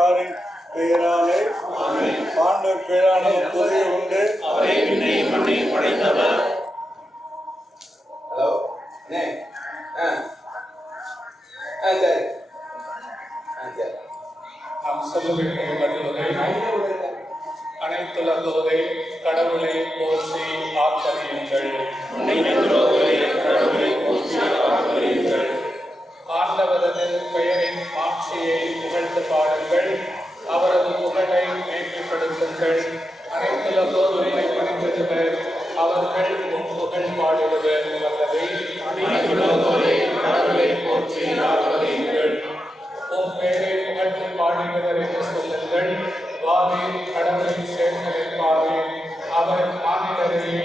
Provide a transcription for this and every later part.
ஆவியாரின் பெயராலே ஆண்டவர் பெயரான புதிய உண்டு. ஹலோ நாம் சொல்ல வேண்டிய பதிலுரை அனைத்துலகோரை கடவுளை போற்றி ஆத்தரியுங்கள். ஆண்டவரது பெயரின் மாட்சியை புகழ்ந்து பாடுங்கள். அவரது புகழை மேன்மைப்படுத்துங்கள். அனைத்துலகோரை பணிந்திடுவர். அவர்கள் புகழ் பாடிடுவர். அல்லது அனைத்துலகோரை கடவுளை போற்றி ஆத்தரியுங்கள். உம் பெயரை புகழ்ந்து பாடுகிறவர் என்று சொல்லுங்கள். வாரீர் கடவுளின் செயல்களை பாரீர். அவர் மாநிலரையே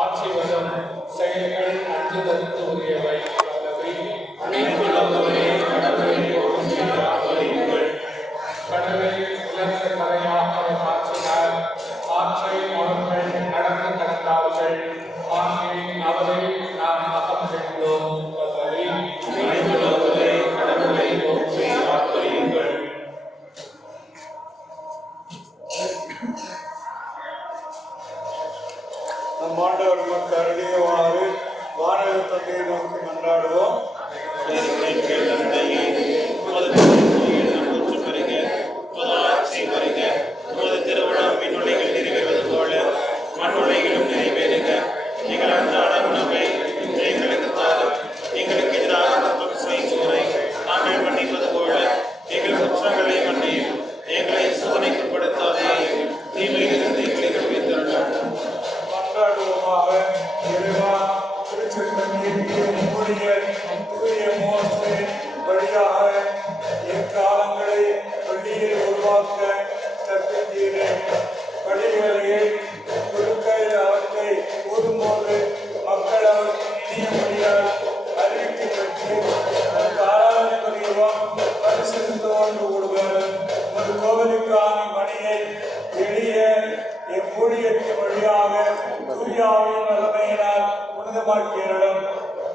ஆட்சி வரும் செயல்கள் அஞ்சுதற்கு உரியவை. அல்லது அனைத்துலகோரை கடவுளை போற்றி ஆத்தரியுங்கள். கடலை இழந்த கரையாக அவர் மாற்றினார். ஆற்றை அவர்கள் நடந்து கடந்தார்கள். ஆகிய அவரை நாம் அகமகிழ்ந்தோம். அல்லது அனைத்துலகோரை கடவுளை போற்றி ஆத்தரியுங்கள். நம் ஆண்டவர் நமக்கு அருளியவாறு வானக தந்தையை நோக்கி மன்றாடுவோம்.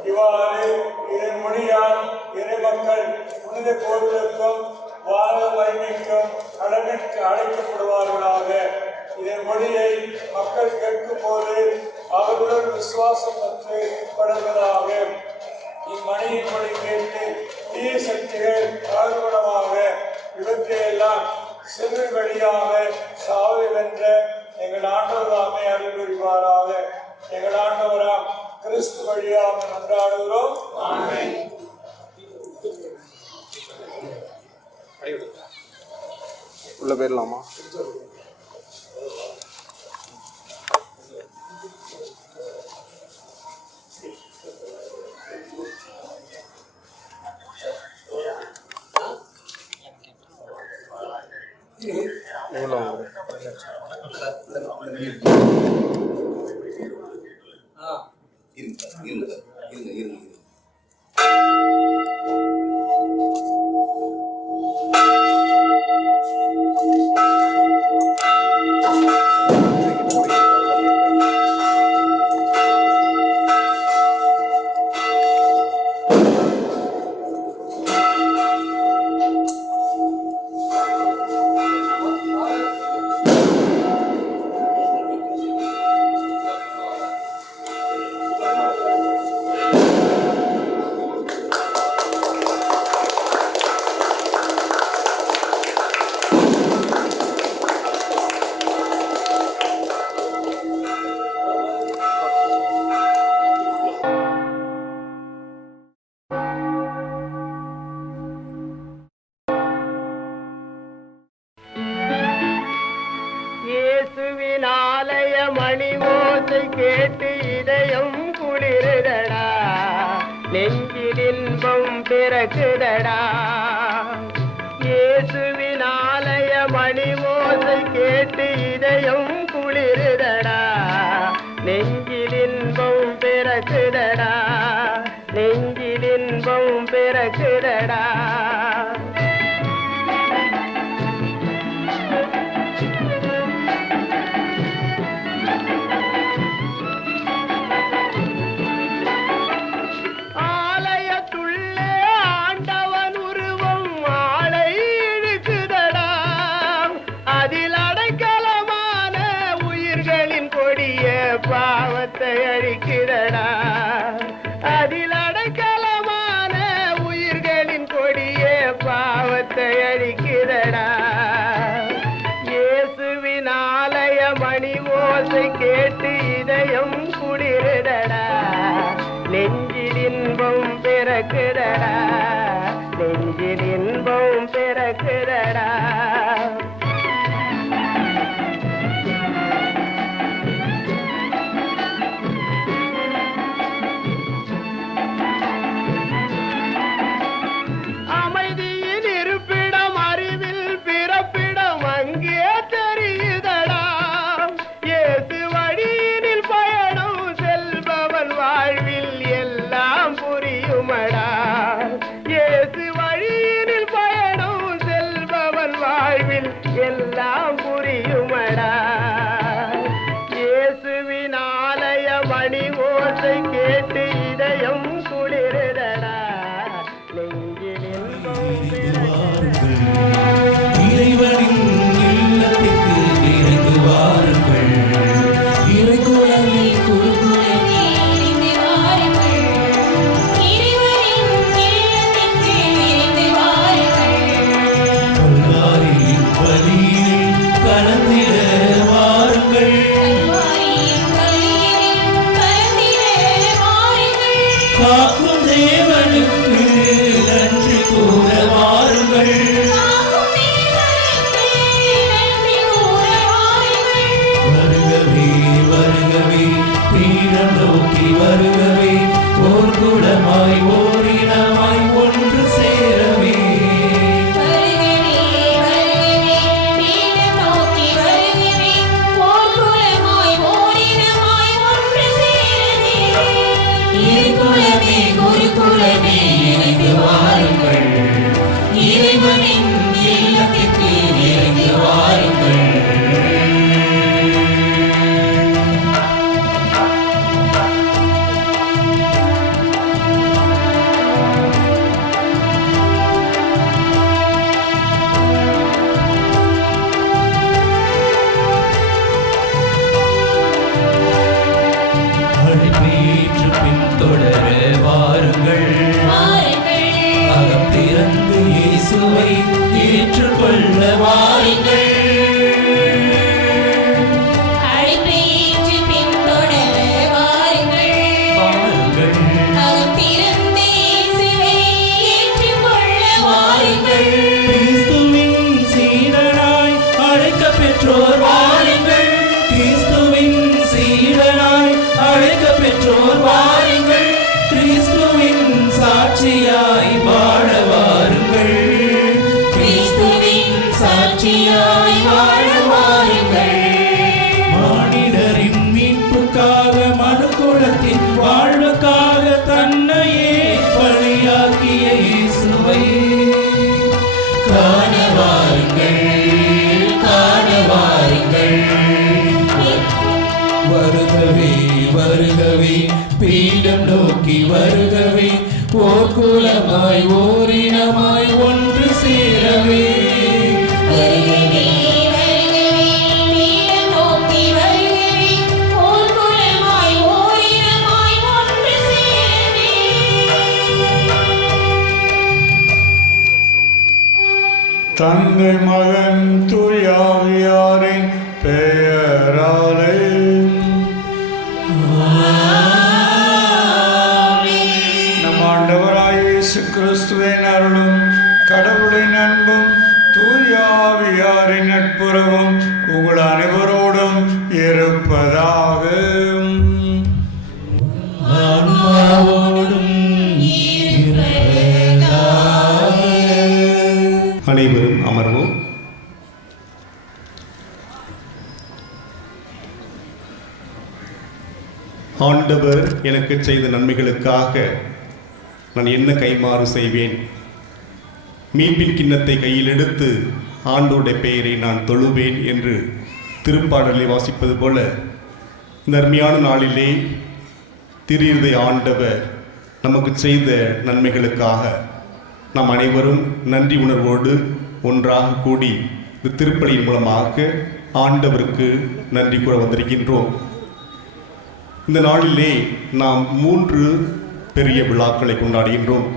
இவ்வாறு இதன் மொழியால் இறைமக்கள் புனித கோவிலுக்கும் வார வலிமைக்கும் கடனுக்கு அழைக்கப்படுவார்களாக. இதன் மொழியை மக்கள் கேட்கும் போது அவர்களுடன் விசுவாசம் பற்றி படுவதாக. இம்மணியின் மொழி கேட்டு தீய சக்திகள் பாகுபடமாக இவற்றையெல்லாம் சிறு வழியாக சாவை வென்ற எங்கள் ஆண்டவராமை அருள் புரிவாராக. எங்கள் ஆண்டவராம் கிறிஸ்து வழியாக மன்றாடுகிறோம். உள்ள போயிடலாமா? இருங்க. மணி ஓசை கேட்டு இதயம் குளிருதடா, நெஞ்சில் இன்பம் பிறக்குதடா. இயேசுவின் ஆலய மணி ஓசை கேட்டு இதயம் குளிருதடா, நெஞ்சில் இன்பம் பிறக்குதடா, நெஞ்சில் இன்பம் பிறக்குதடா. ஆலயத்துள்ளே ஆண்டவன் இன்பம் பிறக்குதடா. அமைதியின் இருப்பிடம் அறிவில் பிறப்பிடம் அங்கே தெரியுதடா. இயேசு வழியினில் பயணம் செல்பவன் வாழ்வில் எல்லாம் புரியுமடா. இயேசு வழியினில் பயணம் செல்பவன் வாழ்வில் எல்லாம் புரியுமடா. இயேசுவின் ஆலய மணி ஓசை கேட்டு இதயம் குளிருதடா. நெஞ்சில் இன்பம் இறைவனின் இல்லத்திற்கு விரைந்து வாருங்கள். இறைக்குலமே குருகுலமே விரைந்து வாருங்கள். இறைவனின் இல்லத்திற்கு விரைந்து வாருங்கள். கல்வாரியின் வழியில் கலந்திட வாருங்கள். கல்வாரியின் வழியில் கலந்திட வாருங்கள். காக்கும் தேவனுக்கு நன்றி கூற வாருங்கள். காக்கும் தேவனுக்கு நன்றி கூற வாருங்கள். வருகவே வருகவே பீடம் நோக்கி வருகவே ஓர் குலமாய் ஓரினமாய் ஒன்று சேரவே. வருகவே வருகவே பீடம் நோக்கி வருகவே ஓர் குலமாய் ஓரினமாய் ஒன்று சேரவே. இறைக்குலமே குருகுலமே இணைந்து வாருங்கள். இறைவனின் இல்லத்திற்கு இணைந்து வாருங்கள். அழைப்பேற்று பின்தொடர வாருங்கள். வாருங்கள். அகம் திறந்து இயேசுவை ஏற்றுக்கொள்ள வாருங்கள். அழைப்பை ஏற்று பின்தொடர வாருங்கள். வாருங்கள். அகம் திறந்து இயேசுவை ஏற்றுக்கொள்ள வாருங்கள். கிறிஸ்துவின் சீடனாய் அழைக்கப் பெற்றோர் வாருங்கள். கிறிஸ்துவின் சீடனாய் அழைக்கப் பெற்றோர் வாருங்கள். கிறிஸ்துவின் சாட்சியாய் வாழ வாருங்கள். கிறிஸ்துவின் சாட்சியாய் வாழ வாருங்கள். மானிடரின் மீட்புக்காக மனுக்குலத்தின் வாழ்வுக்காக தன்னையே பலியாக்கிய இயேசுவை காண வாருங்கள். காண வாருங்கள். வருகவே வருகவே பீடம் நோக்கி வருகவே ஓர் குலமாய் ஓரினமாய் ஒன்று சேரவே. வருகவே வருகவே பீடம் நோக்கி வருகவே ஓர் குலமாய் ஓரினமாய் ஒன்று சேரவே. தந்தை மகன் தூயாவியாரின் பெயராலே நம் ஆண்டவராய் இயேசு கிறிஸ்துவின் அருளும் கடவுளின் அன்பும் தூயாவியாரின் நட்புறவும் உங்கள் அனைவரோடும் இருப்பதாக. ஆன்மாவோடும் இருப்பதாக. அனைவரும் அமர்வோம். ஆண்டவர் எனக்கு செய்த நன்மைகளுக்காக நான் என்ன கைமாறு செய்வேன்? மீட்பின் கிண்ணத்தை கையில் எடுத்து ஆண்டோருடைய பெயரை நான் தொழுவேன் என்று திருப்பாடலை வாசிப்பது போல இந்த அருமையான நாளிலே திரு ஆண்டவர் நமக்கு செய்த நன்மைகளுக்காக நாம் அனைவரும் நன்றி உணர்வோடு ஒன்றாக கூடி இந்த திருப்பலியின் மூலமாக ஆண்டவருக்கு நன்றி கூற வந்திருக்கின்றோம். இந்த நாளிலே நாம் 3 பெரிய விழாக்களை கொண்டாடுகின்றோம்.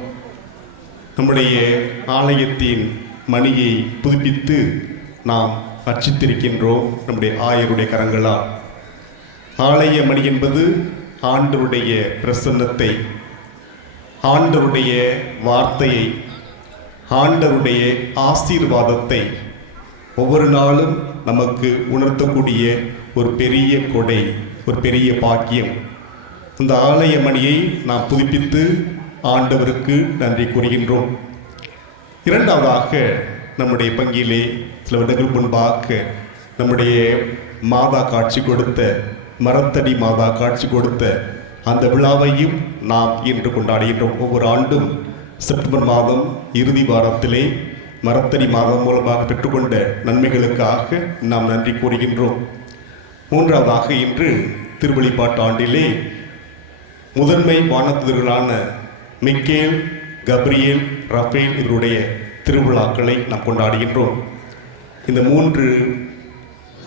நம்முடைய ஆலயத்தின் மணியை புதுப்பித்து நாம் அர்ச்சித்திருக்கின்றோம் நம்முடைய ஆயருடைய கரங்களால். ஆலய மணி என்பது ஆண்டவருடைய பிரசன்னத்தை, ஆண்டவருடைய வார்த்தையை, ஆண்டவருடைய ஆசீர்வாதத்தை ஒவ்வொரு நாளும் நமக்கு உணர்த்தக்கூடிய ஒரு பெரிய கொடை, ஒரு பெரிய பாக்கியம். அந்த ஆலய மணியை நாம் புதுப்பித்து ஆண்டவருக்கு நன்றி கூறுகின்றோம். இரண்டாவதாக, நம்முடைய பங்கிலே சில வருடங்கள் முன்பாக நம்முடைய மாதா காட்சி கொடுத்த, மரத்தடி மாதா காட்சி கொடுத்த அந்த விழாவையும் நாம் இன்று கொண்டாடுகின்றோம். ஒவ்வொரு ஆண்டும் செப்டம்பர் மாதம் இறுதி வாரத்திலே மரத்தடி மாதம் மூலமாக பெற்றுக்கொண்ட நன்மைகளுக்காக நாம் நன்றி கூறுகின்றோம். மூன்றாவதாக, இன்று திருவழிபாட்டு ஆண்டிலே முதன்மை வானதூதர்களான மிக்கேல், கப்ரியேல், ரஃபேல் இவருடைய திருவிழாக்களை நாம் கொண்டாடுகின்றோம். இந்த 3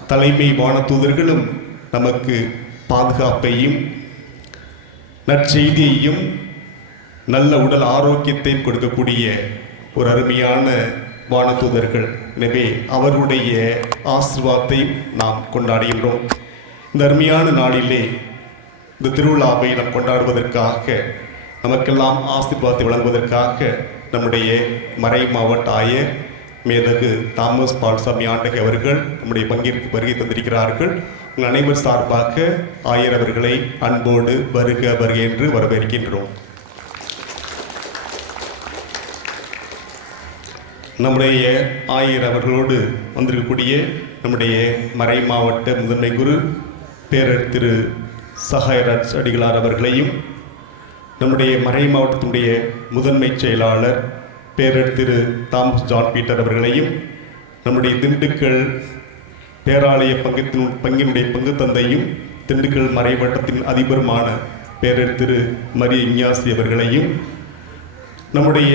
தலைமை வானதூதர்களும் நமக்கு பாதுகாப்பையும் நற்செய்தியையும் நல்ல உடல் ஆரோக்கியத்தையும் கொடுக்கக்கூடிய ஒரு அருமையான வானதூதர்கள். எனவே அவருடைய ஆசீர்வாதத்தையும் நாம் கொண்டாடுகின்றோம். இந்த அருமையான நாளிலே இந்த திருவிழாவை நாம் கொண்டாடுவதற்காக, நமக்கெல்லாம் ஆசீர்வாதத்தை வழங்குவதற்காக நம்முடைய மறை மாவட்ட ஆயர் மேதகு தாமஸ் பால்சாமி ஆண்டகை அவர்கள் நம்முடைய பங்கிற்கு வருகை தந்திருக்கிறார்கள். உங்கள் அனைவர் சார்பாக ஆயர் அவர்களை அன்போடு வருக வருக என்று வரவேற்கின்றோம். நம்முடைய ஆயர் அவர்களோடு வந்திருக்கக்கூடிய நம்முடைய மறை மாவட்ட முதன்மை குரு பேரர் திரு சகாயராஜ் அடிகளார் அவர்களையும், நம்முடைய மறை மாவட்டத்தினுடைய முதன்மை செயலாளர் பேரர் திரு தாமஸ் ஜான் பீட்டர் அவர்களையும், நம்முடைய திண்டுக்கல் பேராலய பங்கினுடைய பங்கு தந்தையும் திண்டுக்கல் மறைவட்டத்தின் அதிபருமான பேரர் திரு மரிய இஞ்ஞாசி அவர்களையும், நம்முடைய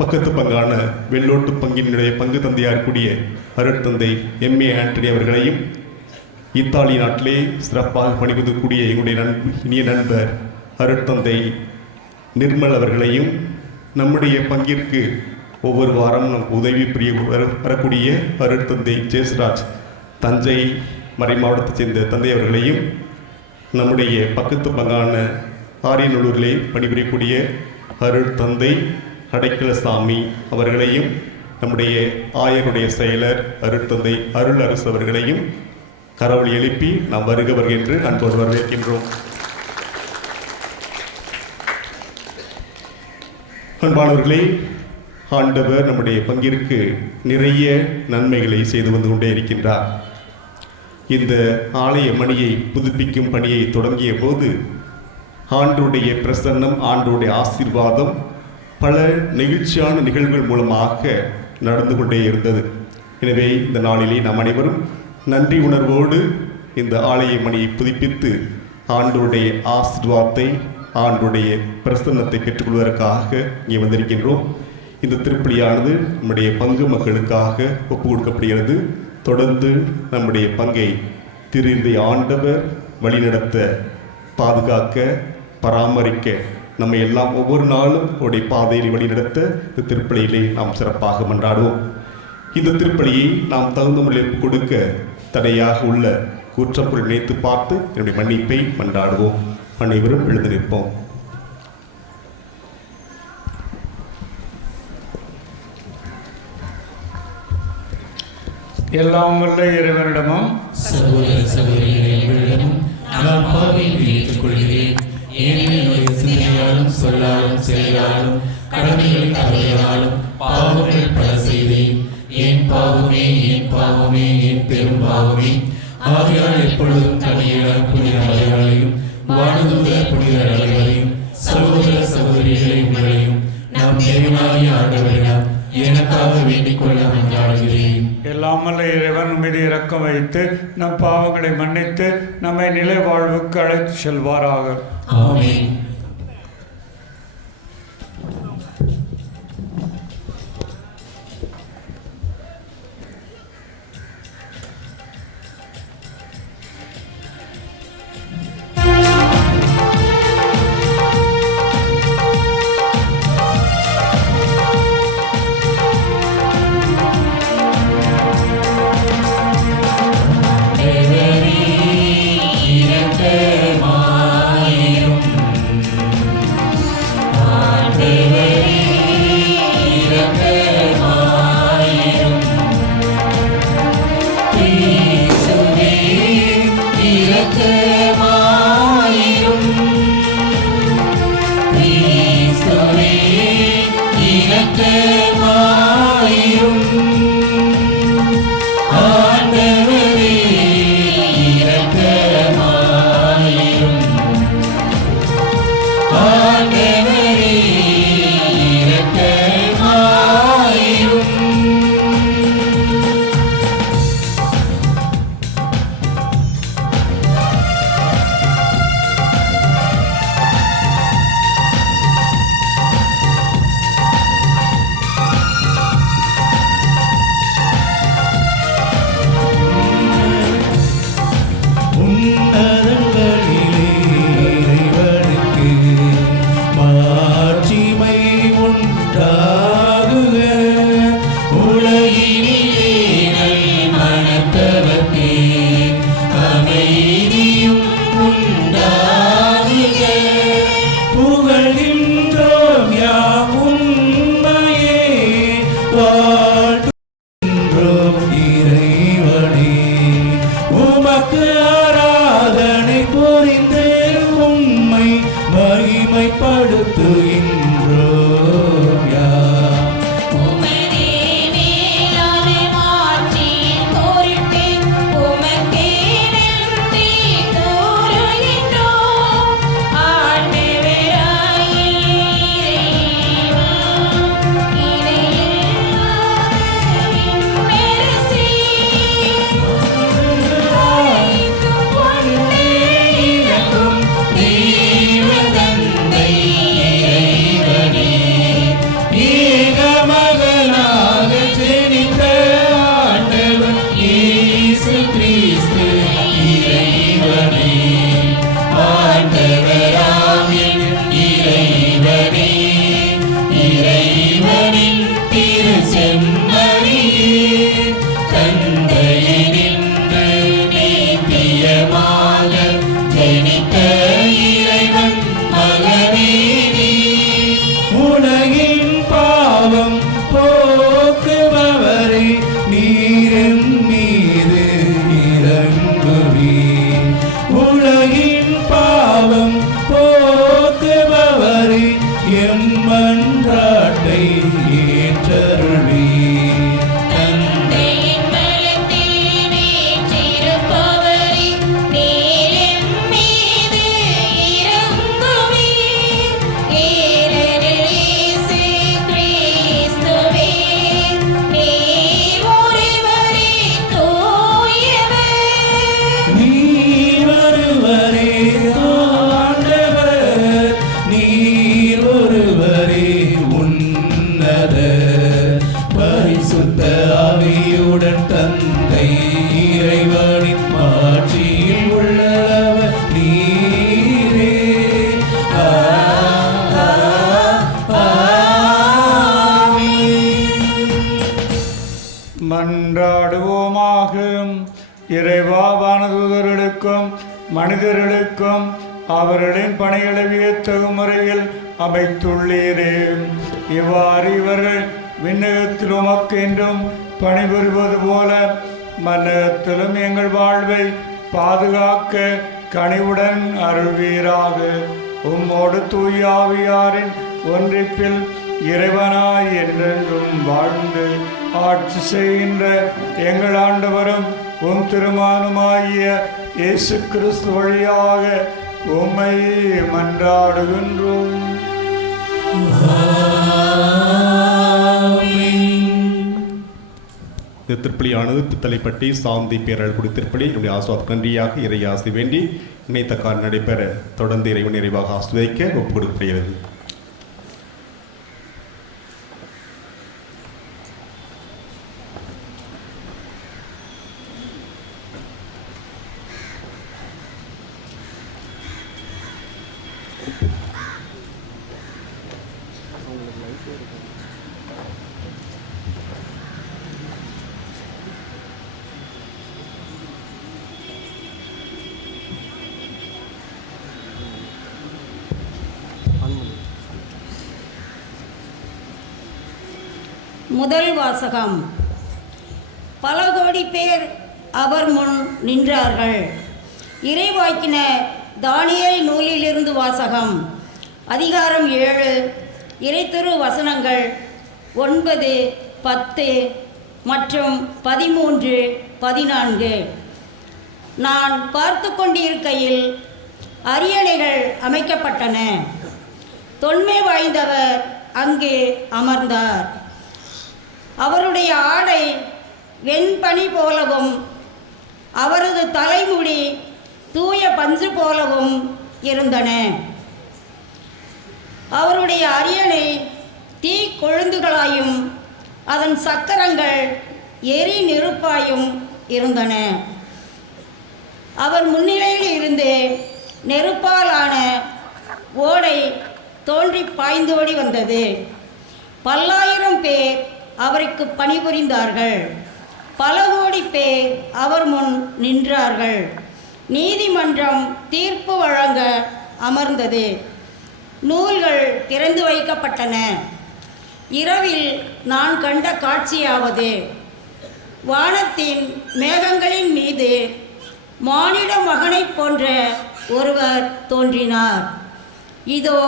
பக்கத்து பங்கான வெள்ளோட்டு பங்கினுடைய பங்கு தந்தையார் கூடிய அருட்தந்தை எம்ஏ ஆண்டனி அவர்களையும், இத்தாலி நாட்டிலே சிறப்பாக பணிபுரியக்கூடிய எங்களுடைய இனிய நண்பர் அருட்தந்தை நிர்மல் அவர்களையும், நம்முடைய பங்கிற்கு ஒவ்வொரு வாரம் உதவி புரிய வரக்கூடிய அருட்தந்தை ஜேஸ்ராஜ் தஞ்சை மறை மாவட்டத்தைச் சேர்ந்த தந்தை அவர்களையும், நம்முடைய பக்கத்து பங்கான ஆரியநல்லூரிலே பணிபுரியக்கூடிய அருட்தந்தை அடைக்கலசாமி அவர்களையும், நம்முடைய ஆயருடைய செயலர் அருட்தந்தை அருள் அரசு அவர்களையும் கரவொலி எழுப்பி நாம் வருக வருக என்று அன்போடு வரவேற்கின்றோம். அன்பானவர்களே, ஆண்டவர் நம்முடைய பங்கிற்கு நிறைய நன்மைகளை செய்து வந்து கொண்டே இருக்கின்றார். இந்த ஆலய மணியை புதுப்பிக்கும் பணியை தொடங்கிய போது ஆண்டவருடைய பிரசன்னம், ஆண்டவருடைய ஆசீர்வாதம் பல நெகிழ்ச்சியான நிகழ்வுகள் மூலமாக நடந்து கொண்டே இருந்தது. எனவே இந்த நாளிலே நாம் அனைவரும் நன்றி உணர்வோடு இந்த ஆலய மணியை புதுப்பித்து ஆண்டவருடைய ஆசீர்வாதத்தை, ஆண்டவருடைய பிரசன்னத்தை பெற்றுக்கொள்வதற்காக இங்கே வந்திருக்கின்றோம். இந்த திருப்பலியானது நம்முடைய பங்கு மக்களுக்காக ஒப்பு கொடுக்கப்படுகிறது. தொடர்ந்து நம்முடைய பங்கை திரு ஆண்டவர் வழிநடத்த, பாதுகாக்க, பராமரிக்க, நம்ம எல்லாம் ஒவ்வொரு நாளும் அவருடைய பாதையில் வழிநடத்த இந்த திருப்பலியிலே நாம் சிறப்பாக மன்றாடுவோம். இந்த திருப்பலியை நாம் தகுந்த முறையில் கொடுக்க தடையாக உள்ள குற்றப்பொருள் நினைத்து பார்த்து என்னுடைய மன்னிப்பை மன்றாடுவோம். அனைவரும் எழுந்து நிற்போம். எல்லாம் வல்ல இறைவனிடமும் சகோதர சகோதரிகளிடமும் நான் பாவியை ஏற்றுக்கொள்கிறேன். ஏனெனில் என்னுடைய சிந்தனையாலும் சொல்லாலும் செயலாலும் கடமைகளை தவறினாலும் பாவங்கள் பல செய்தேன். என் பாவமே, என் பாவமே, என் பெரும் பாவமே. ஆகையால் எப்பொழுதும் கனியிடம் புனித மலைகளையும் வானதூத புனிதர் அனைவரையும் சகோதர சகோதரிகளை உங்களையும் நாம் இறைவனாகிய ஆண்டவரிடம் எனக்காக வேண்டிக் கொள்ள மன்றாடுகிறேன். எல்லாம் வல்ல இறைவன் மீது இரக்கம் வைத்து நம் பாவங்களை மன்னித்து நம்மை நிலை வாழ்வுக்கு அழைத்து செல்வாராக. ஆமென். தேவனே இரக்கமாயிரும் இரக்கமாயிரும். ஆண்டவரே இரக்கமாயிரும். ஆண்டவரே இரக்கமாயிரும். உன்னதங்களிலே இறைவனுக்கு மாட்சிமை உண்டாகுக. உலகினிலே மனத்தவர்க்கே அமைதியும் உண்டாகுக. புகழ்கின்றோம் யாம் உம்மையே, வாழ்த்துகின்றோம் இறைவனே. உமக்கு ஆராதனை புரிந்து உம்மை மகிமைப்படுத்துகின்றோம் யாம். உமதே மேலான மாட்சியின் பொருட்டு உமக்கே நன்றி கூறுகின்றோம். ஆண்டவராகிய இறைவா, இணையில்லாத விண்ணரசே, ஒன்றே இறக்கும் தேவதந்தை இறைவனே, ஏகமகனாக ஜெனித்த ஆண்டவர் இயேசு கிறிஸ்து இறைவனே. ஆண்டவராம் என் இறைவனே, இறைவனின் திரு செம்மறியே, தந்தையினின்று நித்தியமாக ஜெனித்த இறைவன் மகனே நீ. உலகின் பாவம் போக்குபவரே, நீரின் மீது இறங்குவீர். உலகின் பாவம் போக்குபவரே, எம்மன்றாட்டை ஏற்றருள்வீர். தந்தையின் பலத்தில் வீற்றிருப்பவரே, நீர் எம் மீது இறங்குவீர். ஏனெனில் இயேசு கிறிஸ்துவே, நீர் ஒருவரே தூயவர். நீர் ஒருவரே ஆண்டவர், நீர் ஒருவரே உன்னத. பரிசுத்த ஆவியுடன் தந்தை இறைவனின் மாட்சியில் உள்ளவர் நீரே. மன்றாடுவோமாக. இறைவா, வானதூதர்களுக்கும் மனிதர்களுக்கும் அவர்களின் பணிகளை வியத்தகும் முறையில் அமைத்துள்ளீரே. இவ்வாறு இவர்கள் விண்ணகத்தில் உமக்கென்றும் பணிபுரிவது போல மன்னகத்திலும் எங்கள் வாழ்வை பாதுகாக்க கனிவுடன் அருள்வீராக. உம்மோடு தூய ஆவியாரின் ஒன்றிப்பில் இறைவனாய் என்றென்றும் வாழ்ந்து ஆட்சி செய்கின்ற எங்கள் ஆண்டவரும் உம் திருமானுமாகிய இயேசு கிறிஸ்து வழியாக உம்மை மன்றாடுகின்றோம். இந்த திருப்பலியானது பித்தளைப்பட்டி சாந்தி பேரல் குடி திருப்பலி என்னுடைய ஆசுவாத நன்றியாக இறை ஆசி வேண்டி இணைத்தக்கால் நடைபெற தொடர்ந்து இறைவன் நிறைவாக ஆசிர்வதிக்க ஒப்புக் கொடுக்கப்படுகிறது. முதல் வாசகம். பல கோடி பேர் அவர் முன் நின்றார்கள். இறைவாக்கினர் தானியேல் நூலிலிருந்து வாசகம். அதிகாரம் 7, இறைத்திரு வசனங்கள் 9, 10 மற்றும் 13, 14. நான் பார்த்து கொண்டிருக்கையில் அரியணைகள் அமைக்கப்பட்டன. தொன்மை வாய்ந்தவர் அங்கே அமர்ந்தார். அவருடைய ஆடை வெண்பனி போலவும் அவரது தலைமுடி தூய பஞ்சு போலவும் இருந்தன. அவருடைய அரியணை தீ கொழுந்துகளாயும் அதன் சக்கரங்கள் எரி நெருப்பாயும் இருந்தன. அவர் முன்னிலையில் இருந்து நெருப்பாலான ஓடை தோன்றி பாய்ந்தோடி வந்தது. 10,000 பேர் அவருக்கு பணிபுரிந்தார்கள். பல கோடி பேர் அவர் முன் நின்றார்கள். நீதிமன்றம் தீர்ப்பு வழங்க அமர்ந்தது. நூல்கள் திறந்து வைக்கப்பட்டன. இரவில் நான் கண்ட காட்சியாவது, வானத்தின் மேகங்களின் மீது மானிட மகனைப் போன்ற ஒருவர் தோன்றினார். இதோ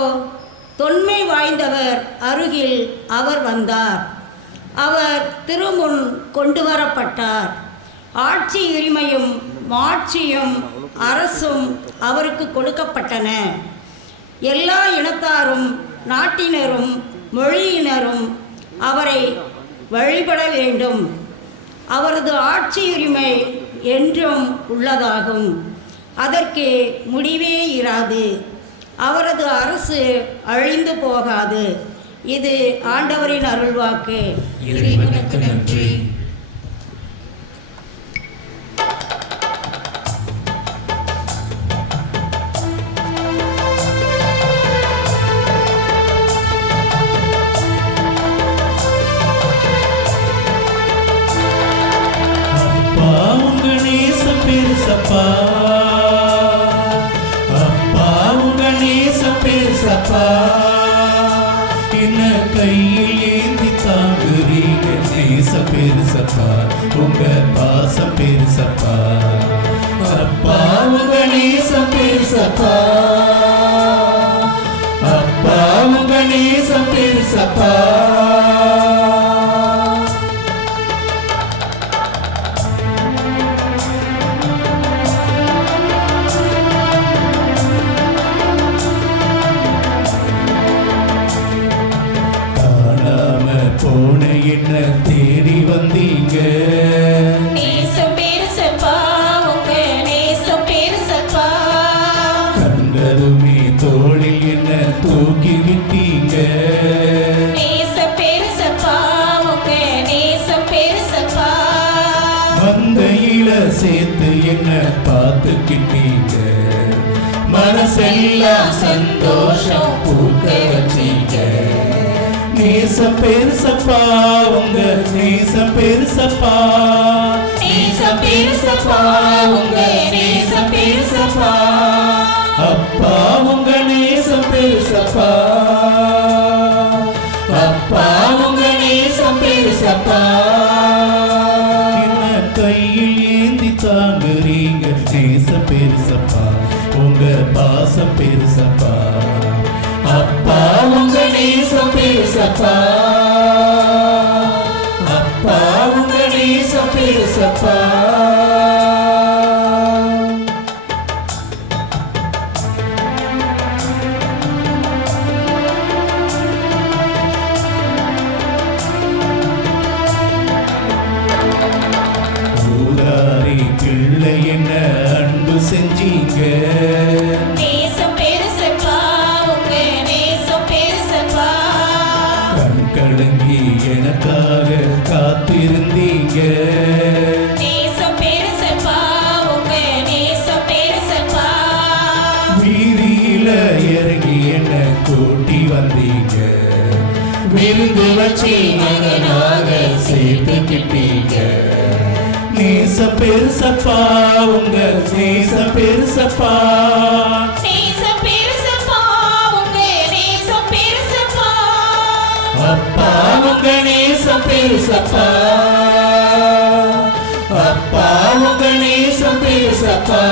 தொன்மை வாய்ந்தவர் அருகில் அவர் வந்தார். அவர் திருமுன் கொண்டு வரப்பட்டார். ஆட்சி உரிமையும் மாட்சியும் அரசும் அவருக்கு கொடுக்கப்பட்டன. எல்லா இனத்தாரும் நாட்டினரும் மொழியினரும் அவரை வழிபட வேண்டும். அவரது ஆட்சி உரிமை என்றும் உள்ளதாகும். அதற்கு முடிவே இராது. அவரது அரசு அழிந்து போகாது. இது ஆண்டவரின் அருள்வாக்கு. இறைவனுக்கு நன்றி. அப்பா உங்க நேசம் பெருசப்பா, அப்பா உங்க நேசம் பெருசப்பா, என்ன கையில் ஏந்தி தாங்குறீங்க. நேசம் பெருசப்பா, உங்க பாசம் பெருசப்பா. அப்பா உங்க நேசம் பெருசப்பா, அப்பா உங்க நேசம் பெருசப்பா. போன என்ன தேடி வந்தீங்க. நேசம் பெருசப்பா, உங்க நேசம் பெருசப்பா. கண்டதுமே தோளில் என்ன தூக்கி விட்டீங்க. நேசம் பெருசப்பா, உங்க நேசம் பெருசப்பா. மந்தையில சேர்த்து என்ன பார்த்துக்கிட்டீங்க. மனசெல்லாம் சந்தோஷம் பூக்க வச்சீங்க. நேசம் பெருசப்பா, உங்க நேசம் பெருசப்பா. நேசம் பெருசப்பா, உங்க நேசம் பெருசப்பா. அப்பா உங்க நேசம் பெருசப்பா, அப்பா உங்க நேசம் பெருசப்பா. என்ன கையில் ஏந்தி தாங்குறீங்க. நேசம் பெருசப்பா, உங்க பாசம் பெருசப்பா. அப்பா உங்க நேசம் பெருசப்பா, அப்பா உங்க நேசம் பெருசப்பா. ஊதாரி பிள்ளை என்ன அன்பு செஞ்சீங்க. நேசம் பெருசப்பா, உங்க நேசம் பெருசப்பா. கண் கலங்கி எனக்காக காத்திருந்தீங்க. நேசம் பெருசப்பா, உங்க நேசம் பெருசப்பா. வீதியில இறங்கி என்ன கூட்டி வந்தீங்க. விருந்து வச்சு மகனாக சேர்த்துக்கிட்டீங்க. நேசம் பெருசப்பா, உங்க நேசம் பெருசப்பா. நேசம் பெருசப்பா, உங்க நேசம் பெருசப்பா. அப்பா உங்க நேசம் பெருசப்பா, அப்பா உங்க நேசம் பெருசப்பா.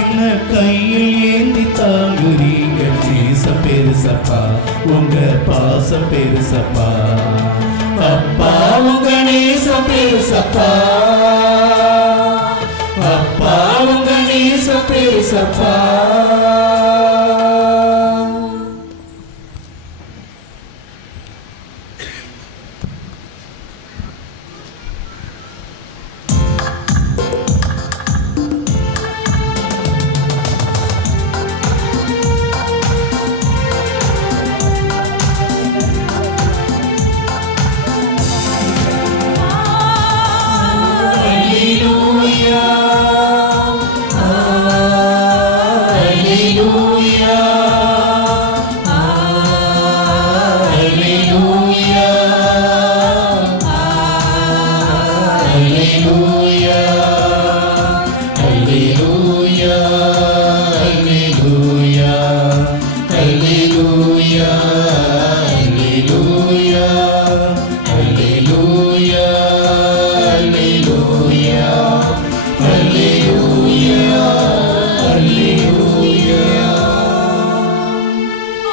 என்ன கையில் ஏந்தி தாங்குறீங்க. நேசம் பெருசப்பா, உங்க பாசம் பெருசப்பா. அப்பா உங்க நேசம் பெருசப்பா. அப்பா உங்க நேசம் பெருசப்பா.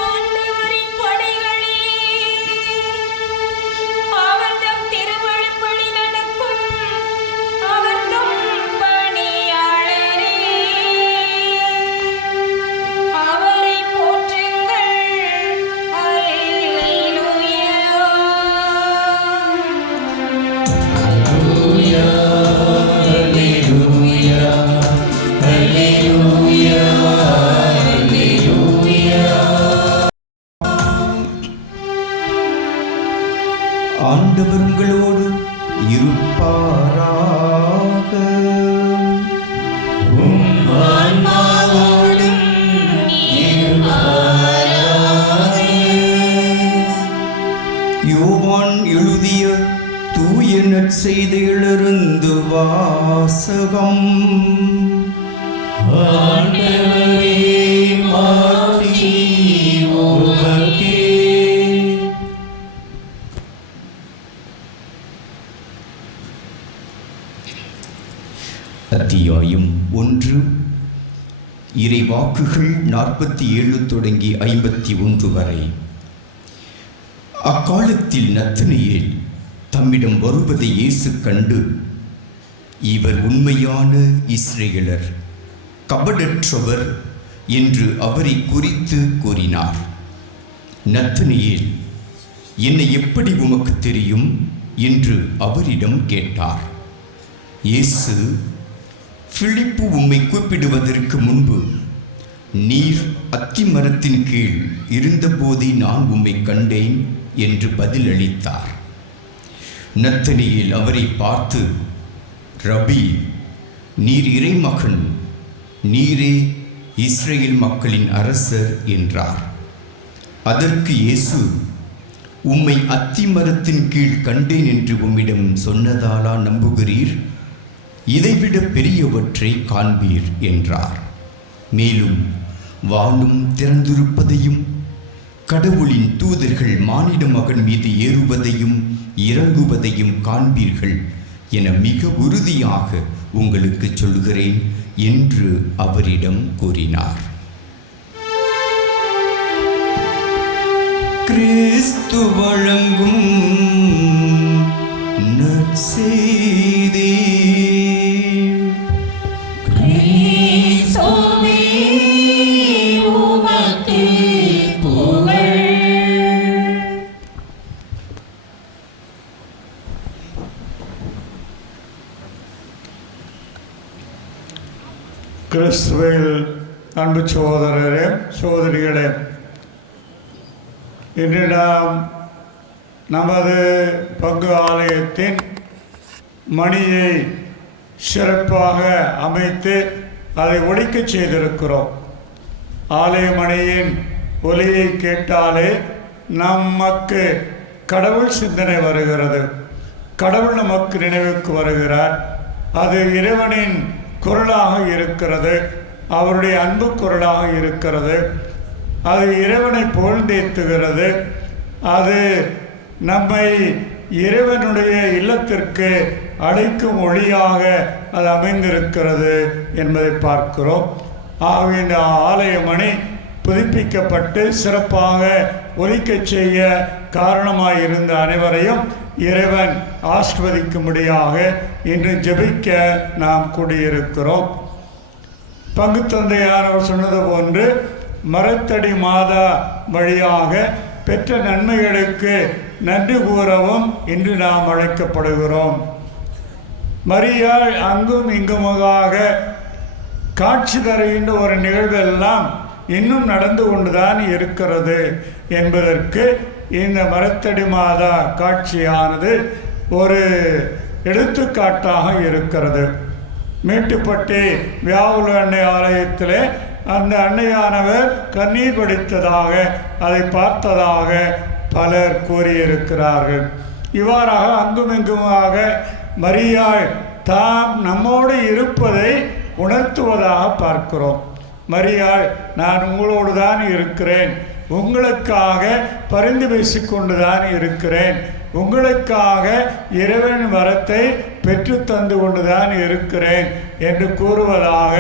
ஆண்டவரின் படைகளே, அவர்தம் திருவழிப்படி நடக்கும் அவர்தம் பணியாளரே, அவரை போற்றுங்கள். அல்லேலூயா. ஆண்டவர் உங்களோடு இருப்பாராக. ஆன்மாவோடும் இருப்பாராக. யோவான் எழுதிய தூய நற்செய்தியிலிருந்து வாசகம். ஆண்டவரே, மாட்சி உமக்கே. அத்தியாயம் 1. இறைவாக்குகள் 47 தொடங்கி 51 வரை. அக்காலத்தில் நத்தனியேல் தம்மிடம் வருவதை இயேசு கண்டு, இவர் உண்மையான இஸ்ரேலர், கபடற்றவர் என்று அவரை குறித்து கூறினார். நத்தனியேல், என்னை எப்படி உமக்கு தெரியும் என்று அவரிடம் கேட்டார். இயேசு, பிலிப்பு உம்மை கூப்பிடுவதற்கு முன்பு நீர் அத்திமரத்தின் கீழ் இருந்தபோதே நான் உம்மை கண்டேன் என்று பதிலளித்தார். நத்தனியேல் அவரை பார்த்து, ரபி, நீர் இறைமகன், நீரே இஸ்ரேல் மக்களின் அரசர் என்றார். அதற்கு இயேசு, உம்மை அத்திமரத்தின் கீழ் கண்டேன் என்று உம்மிடம் சொன்னதாலா நம்புகிறீர்? இதைவிட பெரியவற்றை காண்பீர் என்றார். மேலும் வானம் திறந்திருப்பதையும் கடவுளின் தூதர்கள் மானிட மகன் மீது ஏறுவதையும் இறங்குவதையும் காண்பீர்கள் என மிக உறுதியாக உங்களுக்கு சொல்கிறேன் என்று அவரிடம் கூறினார். கிறிஸ்து வழங்கும் நற்செய்தி. கிறிஸ்துவே, உமக்கு புகழ். கிறிஸ்துவில் அன்பு சகோதரரே, சகோதரிகளே, இன்று நாம் நமது பங்கு ஆலயத்தின் மணியை சிறப்பாக அமைத்து அதை ஒலிக்கச் செய்திருக்கிறோம். ஆலய மணியின் ஒலியை கேட்டாலே நமக்கு கடவுள் சிந்தனை வருகிறது. கடவுள் நமக்கு நினைவுக்கு வருகிறார். அது இறைவனின் குரலாக இருக்கிறது, அவருடைய அன்பு குரலாக இருக்கிறது. அது இறைவனை புகழ்ந்தேத்துகிறது. அது நம்மை இறைவனுடைய இல்லத்திற்கு அழைக்கும் ஒளியாக அது அமைந்திருக்கிறது என்பதை பார்க்கிறோம். ஆகவே இந்த ஆலய மணி புதுப்பிக்கப்பட்டு சிறப்பாக ஒலிக்கச் செய்ய காரணமாயிருந்த அனைவரையும் இறைவன் ஆசிர்வதிக்கும்படியாக இன்று ஜெபிக்க நாம் கூடியிருக்கிறோம். பங்கு தந்தையானவர் சொன்னது போன்று மரத்தடி மாதா வழியாக பெற்ற நன்மைகளுக்கு நன்றி கூறவும் இன்று நாம் அழைக்கப்படுகிறோம். மரியாள் அங்கும் இங்குமாக காட்சி தருகின்ற ஒரு நிகழ்வெல்லாம் இன்னும் நடந்து கொண்டுதான் இருக்கிறது என்பதற்கு இந்த மரத்தடி மாதா காட்சியானது ஒரு எடுத்துக்காட்டாக இருக்கிறது. மேட்டுப்பட்டி வியாவுல அன்னை ஆலயத்திலே அந்த அன்னையானவர் கண்ணீர் வடித்ததாக அதை பார்த்ததாக பலர் கூறியிருக்கிறார்கள். இவ்வாறாக அங்குமிங்குமாக மரியாள் தாம் நம்மோடு இருப்பதை உணர்த்துவதாக பார்க்கிறோம். மரியாள், நான் உங்களோடு தான் இருக்கிறேன், உங்களுக்காக பரிந்து பேசிக்கொண்டு தான் இருக்கிறேன், உங்களுக்காக இறைவன் வரத்தை பெற்று தந்து கொண்டு தான் இருக்கிறேன் என்று கூறுவதாக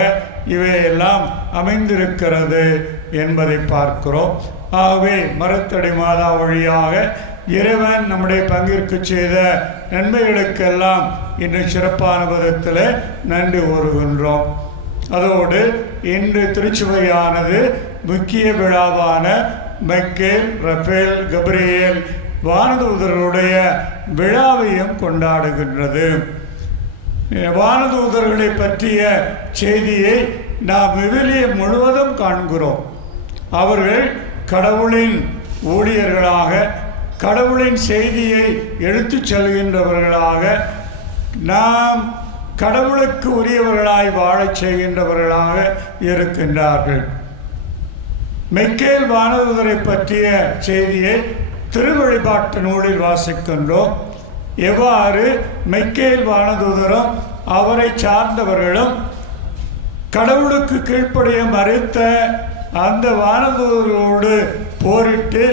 இவையெல்லாம் அமைந்திருக்கிறது என்பதை பார்க்கிறோம். ஆகவே மரத்தடி மாதா வழியாக இறைவன் நம்முடைய பங்கிற்கு செய்த நன்மைகளுக்கெல்லாம் இன்று சிறப்பான விதத்தில் நன்றி கூறுகின்றோம். அதோடு இன்று திருச்சுவையானது முக்கிய விழாவான மைக்கேல், ரஃபேல், கபிரியேல் வானதூதர்களுடைய விழாவையும் கொண்டாடுகின்றது. வானதூதர்களை பற்றிய செய்தியை நாம் விவிலியம் முழுவதும் காண்கிறோம். அவர்கள் கடவுளின் ஊழியர்களாக, கடவுளின் செய்தியை எடுத்துச் செல்கின்றவர்களாக, நாம் கடவுளுக்கு உரியவர்களாய் வாழச் செய்கின்றவர்களாக இருக்கின்றார்கள். மைக்கேல் வானதூதரை பற்றிய செய்தியை திருவழிபாட்டு நூலில் வாசிக்கின்றோம். எவ்வாறு மைக்கேல் வானதூதரும் அவரை சார்ந்தவர்களும் கடவுளுக்கு கீழ்ப்படிய மறுத்த அந்த வானதூதரோடு போரிட்டு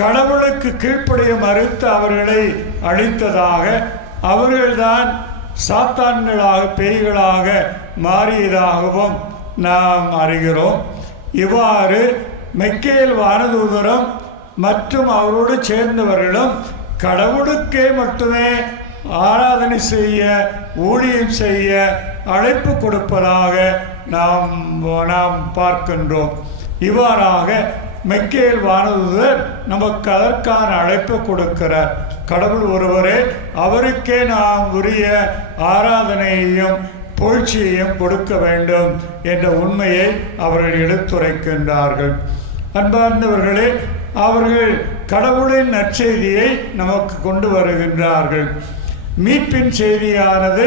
கடவுளுக்கு கீழ்ப்படிய மறுத்து அவர்களை அழித்ததாக, அவர்கள்தான் சாத்தான்களாக, பேய்களாக மாறியதாகவும் நாம் அறிகிறோம். இவ்வாறு மைக்கேல் வானதூதரும் மற்றும் அவரோடு சேர்ந்தவர்களும் கடவுளுக்கே மட்டுமே ஆராதனை செய்ய, ஊழியம் செய்ய அழைப்பு கொடுப்பதாக நாம் பார்க்கின்றோம். இவ்வாறாக மைக்கேல் வானதூதர் நமக்கு அதற்கான அழைப்பு கொடுக்கிறார். கடவுள் ஒருவரே, அவருக்கே நாம் உரிய ஆராதனையையும் புகழ்ச்சியையும் கொடுக்க வேண்டும் என்ற உண்மையை அவர்கள் எடுத்துரைக்கின்றார்கள். அன்பார்ந்தவர்களே, அவர்கள் கடவுளின் நற்செய்தியை நமக்கு கொண்டு வருகின்றார்கள். மீட்பின் செய்தியானது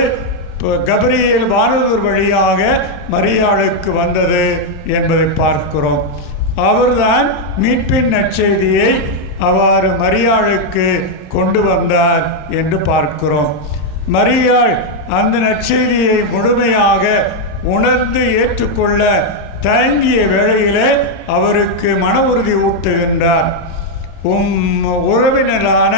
கபிரியேல் வானதூதர் வழியாக மரியாளுக்கு வந்தது என்பதை பார்க்கிறோம். அவர்தான் மீட்பின் நற்செய்தியை அவ்வாறு மரியாளுக்கு கொண்டு வந்தார் என்று பார்க்கிறோம். மரியாள் அந்த நற்செய்தியை முழுமையாக உணர்ந்து ஏற்றுக்கொள்ள தயங்கிய வேளையிலே அவருக்கு மன உறுதி ஊட்டுகின்றார். உறவினரான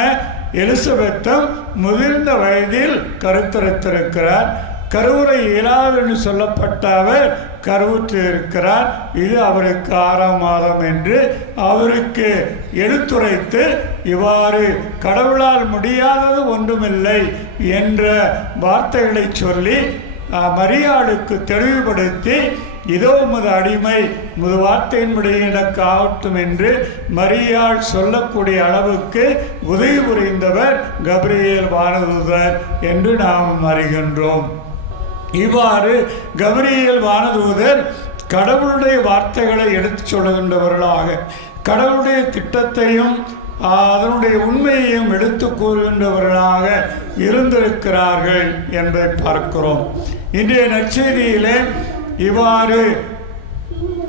எலிசபெத்தும் முதிர்ந்த வயதில் கருத்தரித்திருக்கிறார். கருவுரை இயலாது சொல்லப்பட்ட அவர் கருவுற்று இருக்கிறார். இது அவருக்கு 6ஆம் மாதம் என்று அவருக்கு எடுத்துரைத்து இவ்வாறு கடவுளால் முடியாதது ஒன்றுமில்லை என்ற வார்த்தைகளை சொல்லி மரியாளுக்கு தெளிவுபடுத்தி, இதோ உமது அடிமை, உமது வார்த்தையின்படி எனக்கு ஆகட்டும் என்று மரியாள் சொல்லக்கூடிய அளவுக்கு உதவி புரிந்தவர் கபிரியேல் வானதூதர் என்று நாம் அறிகின்றோம். இவ்வாறு கபிரியேல் வானதூதர் கடவுளுடைய வார்த்தைகளை எடுத்து சொல்லுகின்றவர்களாக, கடவுளுடைய திட்டத்தையும் அதனுடைய உண்மையையும் எடுத்து கூறுகின்றவர்களாக இருந்திருக்கிறார்கள் என்பதை பார்க்கிறோம். இன்றைய நற்செய்தியிலே இவ்வாறு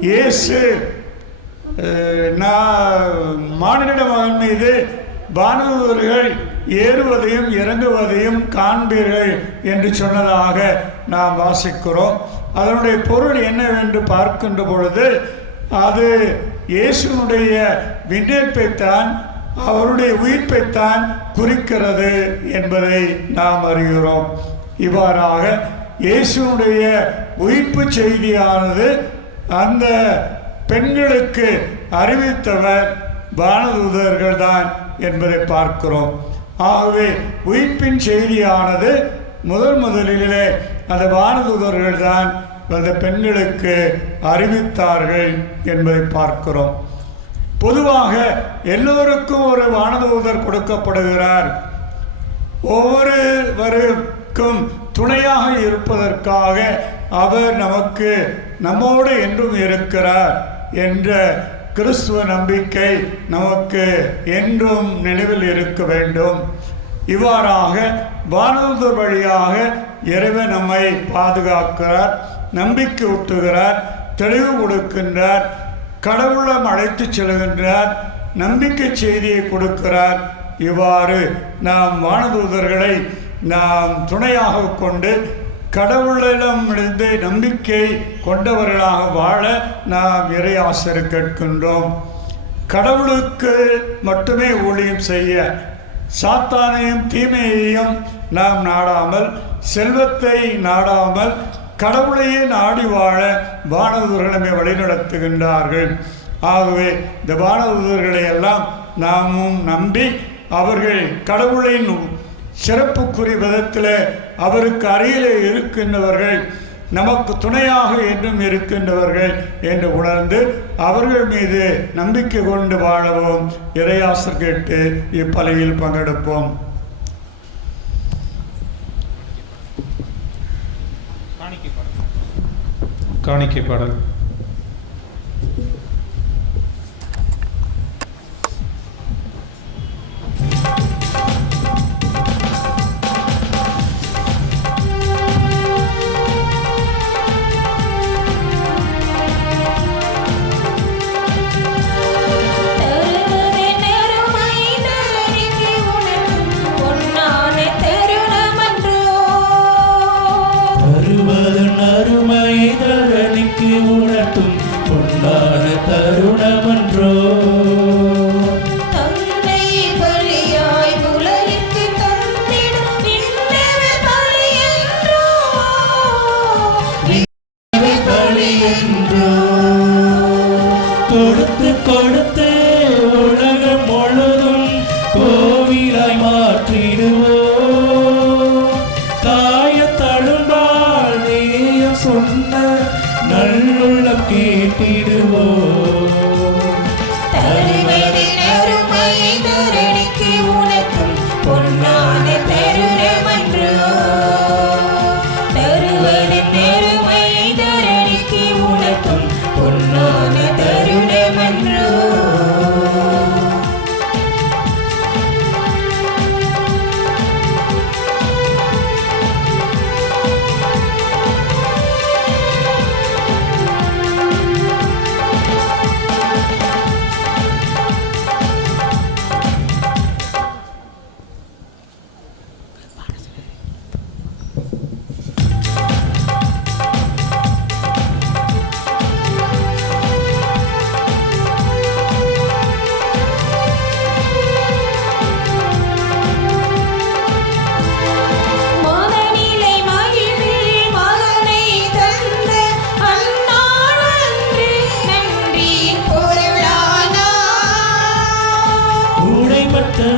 இயேசு மானிட மகன் மீது வானதூதர்கள் ஏறுவதையும் இறங்குவதையும் காண்பீர்கள் என்று சொன்னதாக நாம் வாசிக்கிறோம். அதனுடைய பொருள் என்னவென்று பார்க்கின்ற பொழுது அது இயேசுனுடைய விண்ணேற்பைத்தான், அவருடைய உயிர்ப்பைத்தான் குறிக்கிறது என்பதை நாம் அறிகிறோம். இவ்வாறாக இயேசுனுடைய உயிர்ப்பு செய்தியானது அந்த பெண்களுக்கு அறிவித்தவர் வானதூதர்கள் தான் என்பதை பார்க்கிறோம். ஆகவே உயிர்ப்பின் செய்தியானது முதலிலே அந்த வானதூதர்கள் தான் அந்த பெண்களுக்கு அறிவித்தார்கள் என்பதை பார்க்கிறோம். பொதுவாக எல்லோருக்கும் ஒரு வானதூதர் கொடுக்கப்படுகிறார். ஒவ்வொருவருக்கும் துணையாக இருப்பதற்காக அவர் நம்மோடு என்றும் இருக்கிறார் என்ற கிறிஸ்துவ நம்பிக்கை நமக்கு என்றும் நினைவில் இருக்க வேண்டும். இவ்வாறாக வானதூதர் வழியாக இறைவன் நம்மை பாதுகாக்கிறார், நம்பிக்கை ஊட்டுகிறார், தெளிவு கொடுக்கின்றார், கடவுளம் அழைத்து செல்கின்றார், நம்பிக்கை செய்தியை கொடுக்கிறார். இவ்வாறு நாம் வானதூதர்களை நாம் துணையாக கொண்டு கடவுளிடமிருந்து நம்பிக்கை கொண்டவர்களாக வாழ நாம் இறையாசிரியர் கேட்கின்றோம். கடவுளுக்கு மட்டுமே ஊழியம் செய்ய, சாத்தானையும் தீமையையும் நாம் நாடாமல், செல்வத்தை நாடாமல் கடவுளையே நாடி வாழ வானதூதர்களை வழிநடத்துகின்றார்கள். ஆகவே இந்த வானதூதர்களை எல்லாம் நாமும் நம்பி அவர்கள் கடவுளின் சிறப்புக்குரிய விதத்தில் அவருக்கு அருகிலே இருக்கின்றவர்கள், நமக்கு துணையாக என்றும் இருக்கின்றவர்கள் என்று உணர்ந்து அவர்கள் மீது நம்பிக்கை கொண்டு வாழவும் இறையாசர் கேட்டு இப்பலியில் பங்கெடுப்போம். காணிக்கை பாடல். உணர்த்தும் பொன்னான தருணமன்றோ. தந்தை பலியாய் உலகிற்கு தந்திடும் விண்ணவர் பலியன்றோ. விண்ணவர் பலியன்றோ. கொடுத்து கொடுத்து உலகம் முழுதும் கோவிலாய் மாற்றிடுவோம். தாய தழும்பால் நீயும் சொன்ன நல்லுள்ளம் கேட்டிடுவோம். தருவதில் அருமை தரணிக்கு உனக்கும் பொன்னான தருணமன்றோ. தருவதில் அருமை தரணிக்கு உனக்கும் பொன்னான தருணமன்றோ.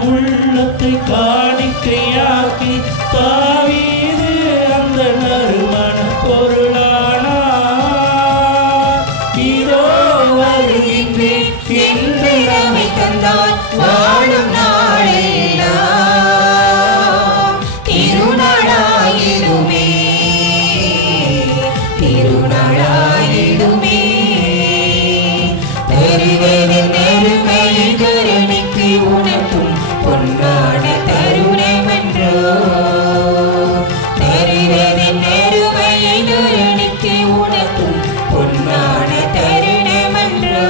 உள்ளத்தை காணிக்கையாக்கி தாவீது அந்த நறுமண பொருளானார். இதோ வருகின்றேன் என்று நம்மை தந்தார் வாழும் நாளெல்லாம் திருநாளாயிடுமே. திருநாளாயிடுமே. தருவதில் நெருமை கருணைக்கு உணர்த்தும் பொன்னான தருணமன்றோ. தருவதில் நெருமை கருணைக்கு உணர்த்தும் பொன்னான தருணமன்றோ.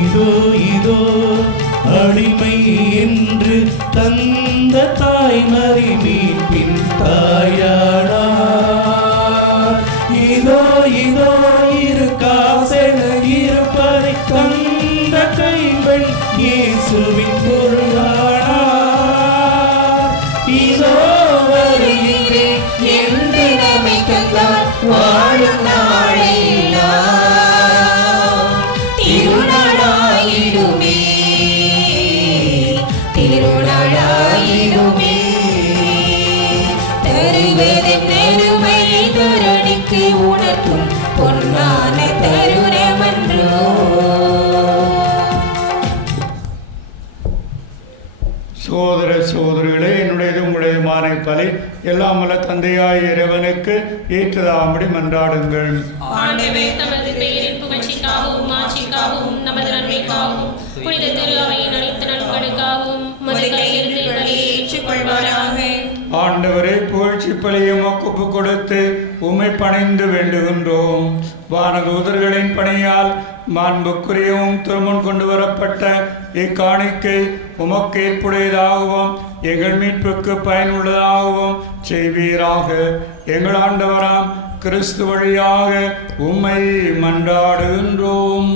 இதோ இதோ அடிமை என்று தந்த தாய்மறி மீட்பின் தாயானார். இதோ இதோ இரு காசென இருப்பதை சோதர சோதரிகளே, என்னுடையது உங்களுடையதுமான பலி எல்லாம் வல்ல தந்தையாய் இறைவனுக்கு ஏற்றதாம்படி மன்றாடுங்கள். ஆண்டவே தமது பெயரின் புகழ்ச்சிக்காகவும் ஆட்சிக்காகவும் நமது நன்மைக்காகவும் புனித திரு அவையின் அனைத்து நலன்களுக்காகவும் உமது கையிலிருந்து பலியை ஏற்றுக்கொள்வாராக. ஆண்டவரே, புகழ்ச்சி பலியை ஒப்பு கொடுத்து உம்மை பணிந்து வேண்டுகின்றோம். வானதூதர்களின் பணியால் மாண்புக்குரியவும் திருமுன் கொண்டு வரப்பட்ட இக்காணிக்கை உமக்கு ஏற்புடையதாகவும் எங்கள் மீட்புக்கு பயனுள்ளதாகவும் செய்வீராக. எங்கள் ஆண்டவராம் கிறிஸ்து வழியாக உம்மை மன்றாடுகின்றோம்.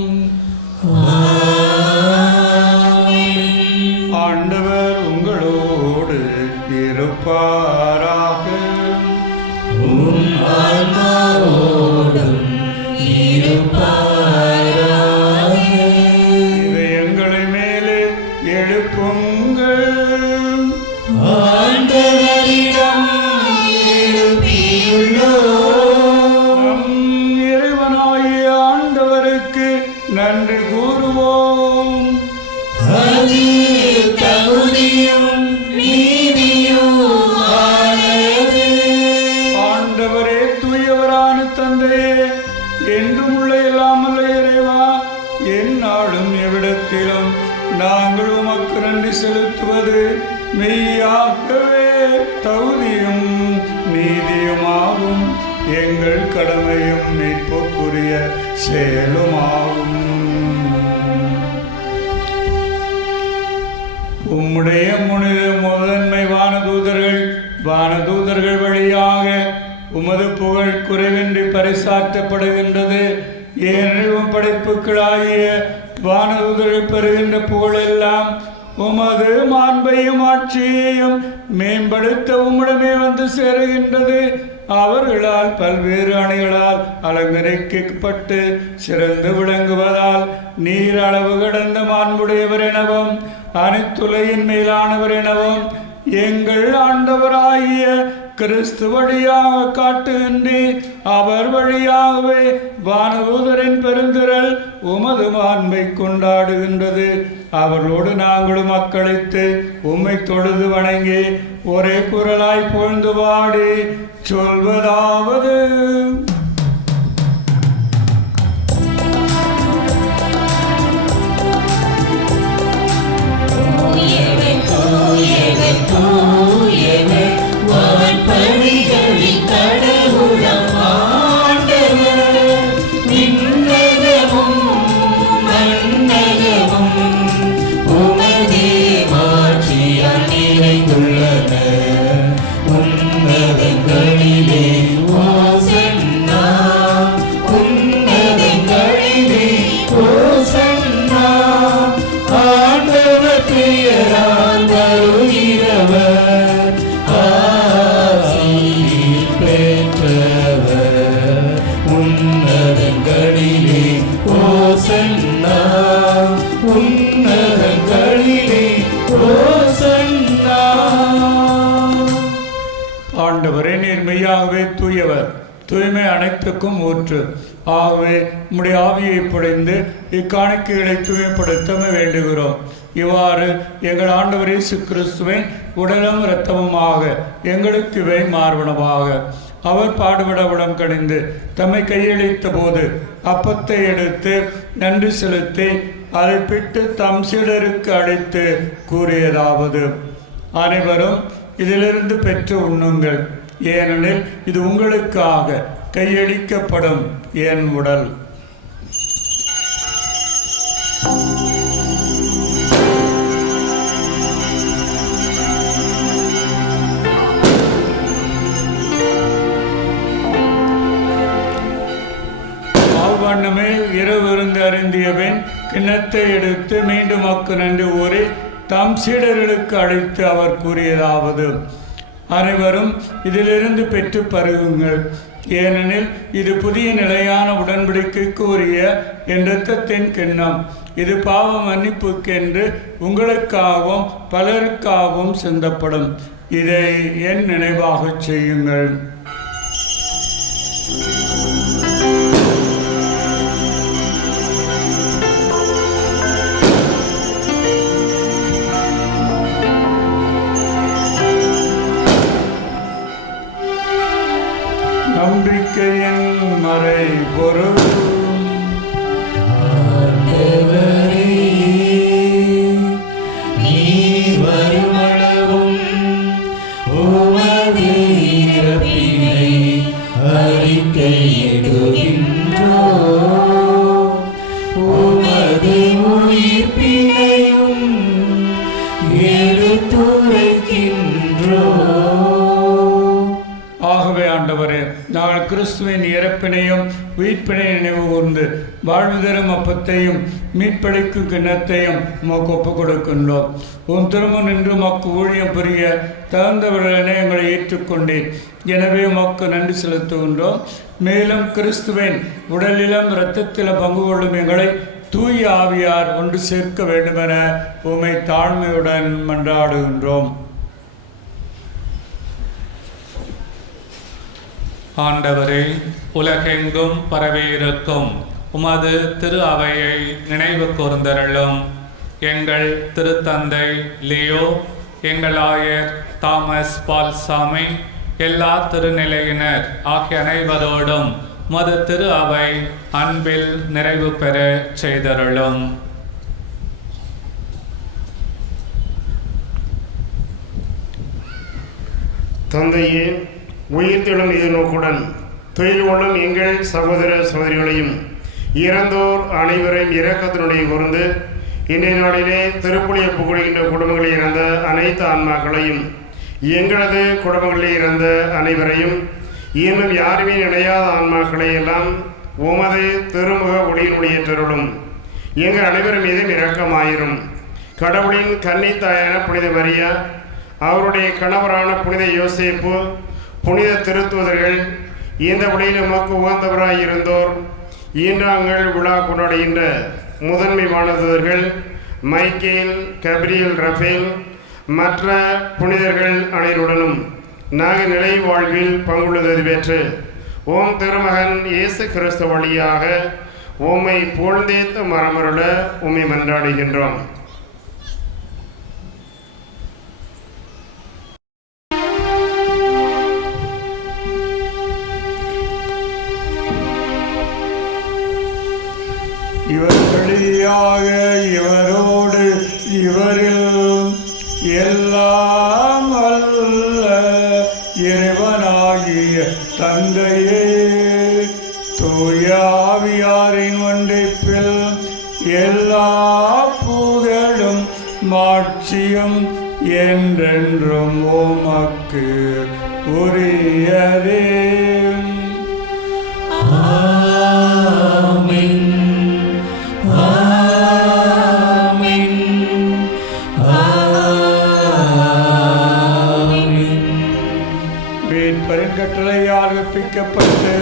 ஆண்டவர் உங்களோடு இருப்பாராக. எங்களை மேலே எழுப்புங்கள். நம் இறைவனாகிய ஆண்டவருக்கு நன்றி கூறுவோம். ஆண்டவரே, தூயவரான தந்தையே, என்றும் உள்ள இல்லாமல் இறைவா, எந்நாளும் எவ்விடத்திலும் நாங்கள் உமக்கு நன்றி செலுத்துவது மெய்யாகவே தகுதியும் நீதியுமாகும். எங்கள் கடமையும் மீட்புக்குரிய செயலுமாகும். உம்முடைய முதன்மை வானதூதர்கள் வழியாக உமது புகழ் குறைவின்றி பறைசாற்றப்படுகின்றது. ஏனெனில் படைப்புகளாகிய வானதூதர்கள் பெறுகின்ற புகழெல்லாம் உமது மாண்பையும் ஆட்சியையும் மேம்படுத்த உம்மிடமே வந்து சேருகின்றது. அவர்களால் பல்வேறு அணிகளால் அலங்கரிக்கப்பட்டு சிறந்து விளங்குவதால் நீர் அளவு கடந்த மாண்புடையவர் எனவும் அனைத்துலகின் மேலானவர் எனவும் எங்கள் ஆண்டவராகிய கிறிஸ்து வழியாக காட்டுகின்றீர். அவர் வழியாகவே வானதூதரின் பெருந்திரள் உமது மாண்பை கொண்டாடுகின்றது. அவர்களோடு நாங்களும் மக்களித்து உம்மை தொழுது வணங்கி ஒரே குரலாய் புகழ்ந்து பாடி சொல்வதாவது: ஆண்டவரே, நீர் மெய்யாகவே தூயவர், தூய்மை அனைத்துக்கும் ஊற்று. ஆகவே உம்முடைய ஆவியை பொழிந்து இக்காணிக்கைகளை தூய்மைப்படுத்த வேண்டுகிறோம். இவ்வாறு எங்கள் ஆண்டவர் இயேசு கிறிஸ்துவின் உடலும் இரத்தமுமாக எங்களுக்கு இவை மார்பனமாக. அவர் பாடுபடவிடம் கணிந்து தம்மை கையளித்த போது அப்பத்தை எடுத்து நன்றி செலுத்தி அதை பிட்டு தம் சீடருக்கு அளித்து கூறியதாவது: அனைவரும் இதிலிருந்து பெற்று உண்ணுங்கள், ஏனெனில் இது உங்களுக்காக கையளிக்கப்படும் என் உடல். அவ்வண்ணமே இரவிருந்து அருந்தியவன் கிண்ணத்தை எடுத்து மீண்டும் மக்கு நன்றி கூறி தம் சீடர்களுக்கு அழைத்து அவர் கூறியதாவது: அனைவரும் இதிலிருந்து பெற்று பருகுங்கள், ஏனெனில் இது புதிய நிலையான உடன்படிக்கைக்கு உரிய என் இரத்தத்தின் கிண்ணம். இது பாவ மன்னிப்புக்கென்று உங்களுக்காகவும் பலருக்காகவும் சிந்தப்படும். இதை என் நினைவாக செய்யுங்கள். மறைபொருள் நீர் வருமளவும் உமது இறப்பினை அறிக்கையிடுகின்றோம். உமது உயிர்ப்பினையும் எடுத்துரைக்கின்றோம். ஆகவே ஆண்டவரே, நாங்கள் கிறிஸ்துவின் இறப்பினையும் உயிர்ப்பினை நினைவு கூர்ந்து வாழ்வு தரும் அப்பத்தையும் மீட்பளிக்கும் கிண்ணத்தையும் உமக்கு ஒப்புக் கொடுக்கின்றோம். உன் திருமணம் நின்று உமக்கு ஊழியம் புரிய தகுந்தவர்களென எங்களை ஏற்றுக்கொண்டேன். எனவே உமக்கு நன்றி செலுத்துகின்றோம். மேலும் கிறிஸ்துவின் உடலிலும் இரத்தத்திலும் பங்கு கொள்ளும் எங்களை தூய ஆவியார் ஒன்று சேர்க்க வேண்டுமென உம்மை தாழ்மையுடன் மன்றாடுகின்றோம். ஆண்டவரே, உலகெங்கும் பரவியிருக்கும் உமது திரு அவையை நினைவு கூர்ந்தருளும். எங்கள் திருத்தந்தை லியோ, எங்கள் ஆயர் தாமஸ் பால்சாமி, எல்லா திருநிலையினர் ஆகிய அனைவரோடும் உமது திரு அவை அன்பில் நிறைவு பெற செய்தருளும். தந்தையே, உயிர்த்தெழும் எதிர்நோக்குடன் தொழில் கொள்ளும் எங்கள் சகோதர சகோதரிகளையும் இறந்தோர் அனைவரையும் இரக்கத்தினுடைய கூர்ந்து இன்றைய நாளிலே திருப்புலியை புகழ்கின்ற குடும்பங்களில் இறந்த அனைத்து ஆன்மாக்களையும் எங்களது குடும்பங்களில் இறந்த அனைவரையும் இன்னும் யாருமே நினையாத ஆன்மாக்களை எல்லாம் உமது திருமுக ஒளியினுடைய ஏற்றருளும். எங்கள் அனைவரும் மீதும் இரக்கமாயிரும். கடவுளின் கன்னித்தாயான புனித மரியா, அவருடைய கணவரான புனித யோசேப்பு, புனித திருத்தூதர்கள், இந்த வழியில் உமக்கு உகந்தவராய் இருந்தோர், ஈன்றாங்கள் விழா கொண்டாடுகின்ற முதன்மை வானதூதர்கள் மைக்கேல், கப்ரியல், ரஃபேல், மற்ற புனிதர்கள் அனைவருடனும் நாங்கள் நிலை வாழ்வில் பங்குள்ளது பெற்று ஓம் திருமகன் இயேசு கிறிஸ்து வழியாக உம்மை புகழ்ந்தேத்து மரமருள உம்மை மன்றாடுகின்றோம். இவர் வழியாக இவரோடு இவரில் எல்லாம் வல்ல இறைவனாகிய தந்தையே, தூய ஆவியாரின் ஒன்றிப்பில் எல்லா புகழும் மாட்சியும் என்றென்றும் உமக்கு உரியதே. ஆமென். ஆமென். ஆமென். மீட்பரின் கட்டளையால் கற்பிக்கப்பட்டு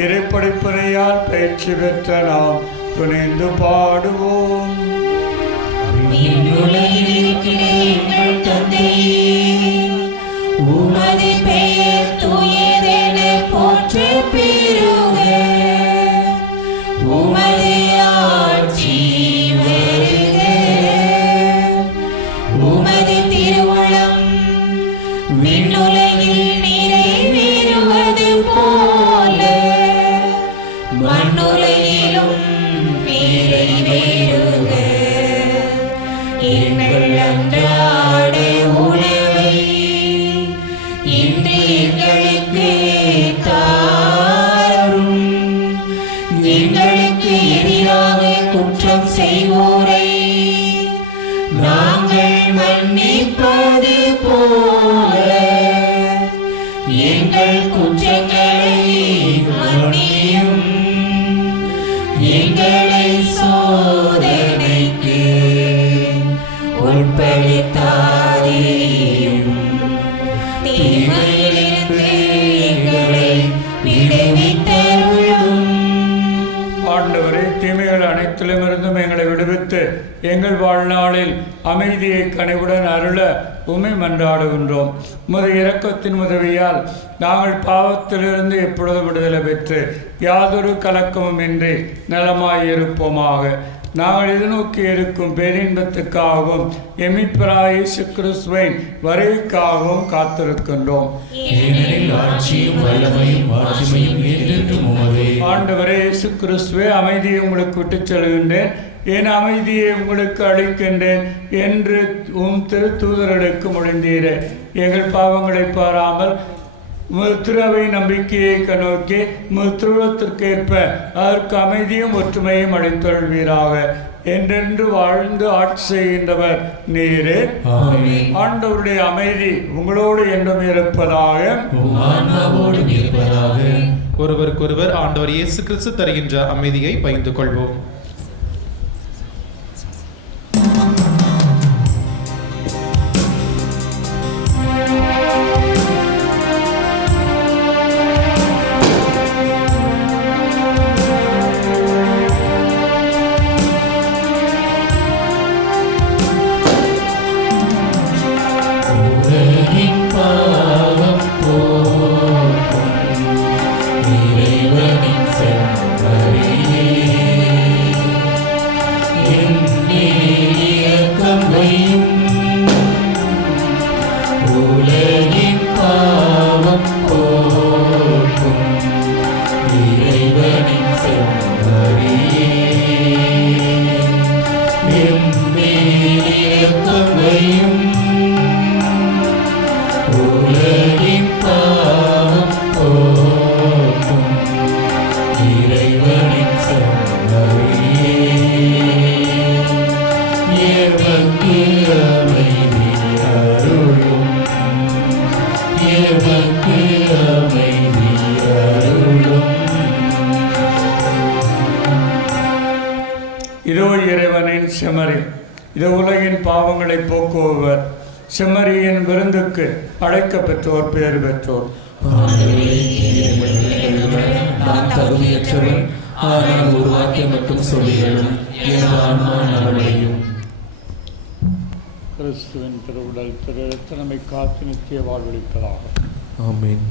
இறைப்படைப்புரையால் பயிற்சி பெற்ற நாம் துணிந்து பாடுவோம். விண்ணுலகில் இருக்கிற எங்கள் தந்தையே, உமது பெயர் தூயதென போற்றப் பெறுக. உமது ஆட்சி வருக. உமது திருவுளம் விண்ணுலகில் நிறைவேறுவது போல மண்ணுலகிலும் நிறைவேறுக. எங்கள் அன்றாட உணவை இன்று எங்களுக்கு தாரும். எங்களுக்கு எதிராக குற்றம் செய்வோரை நாங்கள் மன்னிப்பது போல எங்கள் குற்றங்களை மன்னியும். எங்களை சோதனைக்கு உட்படுத்தாதேயும். தீமையிலிருந்து எங்களை விடுவித்தருளும். ஆண்டவரே, தீமைகள் அனைத்திலுமிருந்தும் எங்களை விடுவித்து எங்கள் வாழ்நாளில் அமைதியை கனிவுடன் அருள உம்மை மன்றாடுகின்றோம். உமது இரக்கத்தின் உதவியால் நாங்கள் பாவத்திலிருந்து எப்பொழுதும் விடுதலை பெற்று யாதொரு கலக்கமும் இன்றி நலமாயிருப்போமாக. நாங்கள் எதிர்நோக்கி இருக்கும் பேரின்பத்துக்காகவும் எமிப்பராய் இயேசு கிறிஸ்துவின் வருகைக்காகவும் காத்திருக்கின்றோம். ஏனெனில் ஆட்சியும் வல்லமையும் மாட்சிமையும் என்றென்றும் உமதே. ஆண்டவரே இயேசு கிறிஸ்துவே, அமைதியை உங்களுக்கு விட்டுச் செல்கின்றேன், என் அமைதியை உங்களுக்கு அளிக்கின்றேன் என்று திருத்தூதர்களுக்கு மொழிந்தீரே. எங்கள் பாவங்களை பாராமல் திருவை நம்பிக்கையை கண்ணோக்கி திருவத்திற்கேற்ப அதற்கு அமைதியும் ஒற்றுமையும் அளித்தொள்வீராக. என்றென்று வாழ்ந்து ஆட்சி செய்கின்றவர் நீரே. ஆண்டவருடைய அமைதி உங்களோடு என்றும் இருப்பதாக. ஒருவருக்கொருவர் ஆண்டவர் இயேசு கிறிஸ்து தருகின்ற அமைதியை பகிர்ந்து கொள்வோம். இதோ இறைவனின் செம்மறி, இது உலகின் பாவங்களை போக்குபவர். செம்மறியின் விருந்துக்கு அழைக்க பெற்றோர் பேர் பெற்றோர். நான் தகுதியற்றவன், ஆனால் ஒரு வார்த்தை மட்டும் சொல்லியலும் என் ஆன்மா நலமடையும். கிறிஸ்துவின் திருவுடல் திரு நம்மை காத்து நித்திய வாழ்வளிப்பதாக. ஆமென்.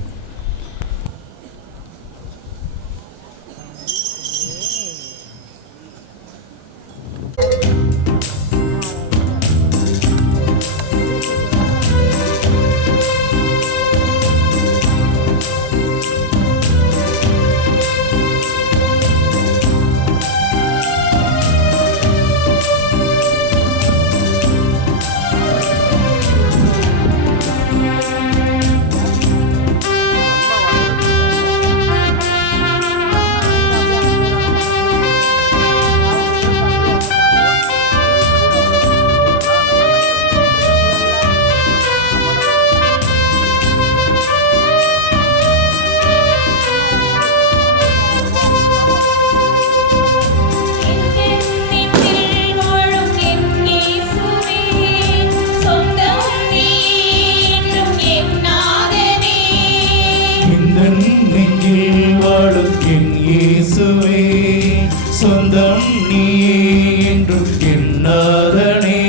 சொந்தம் நீ என்றும் என்னாதனே.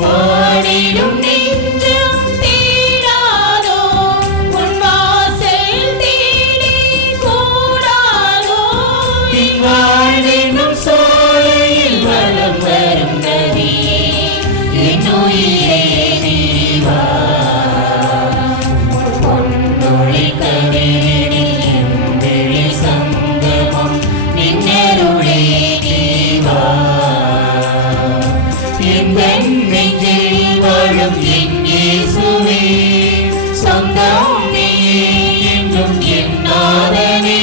வாடிடும் நெஞ்சம் தேடாதோ, உன் வாசல் தேடி கூடாதோ. என் வாழ்வென்னும் சோலையில் வலம் வரும் நதியே, என் உயிரே நீ வா. பொன்னொழி கதிரினில் என் விழி சங்கமம், நின்னருளே நீ வா. என் நெஞ்சில் வாழும் என் இயேசுவே, சொந்தம் நீயே என்றும் என் நாதனே.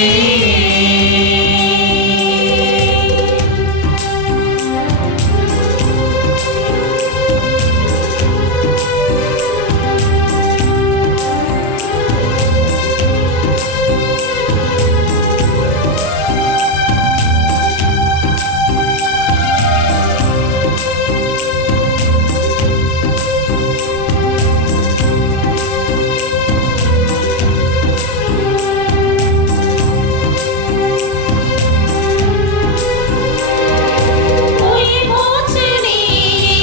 உயிர் மூச்சு நீயே,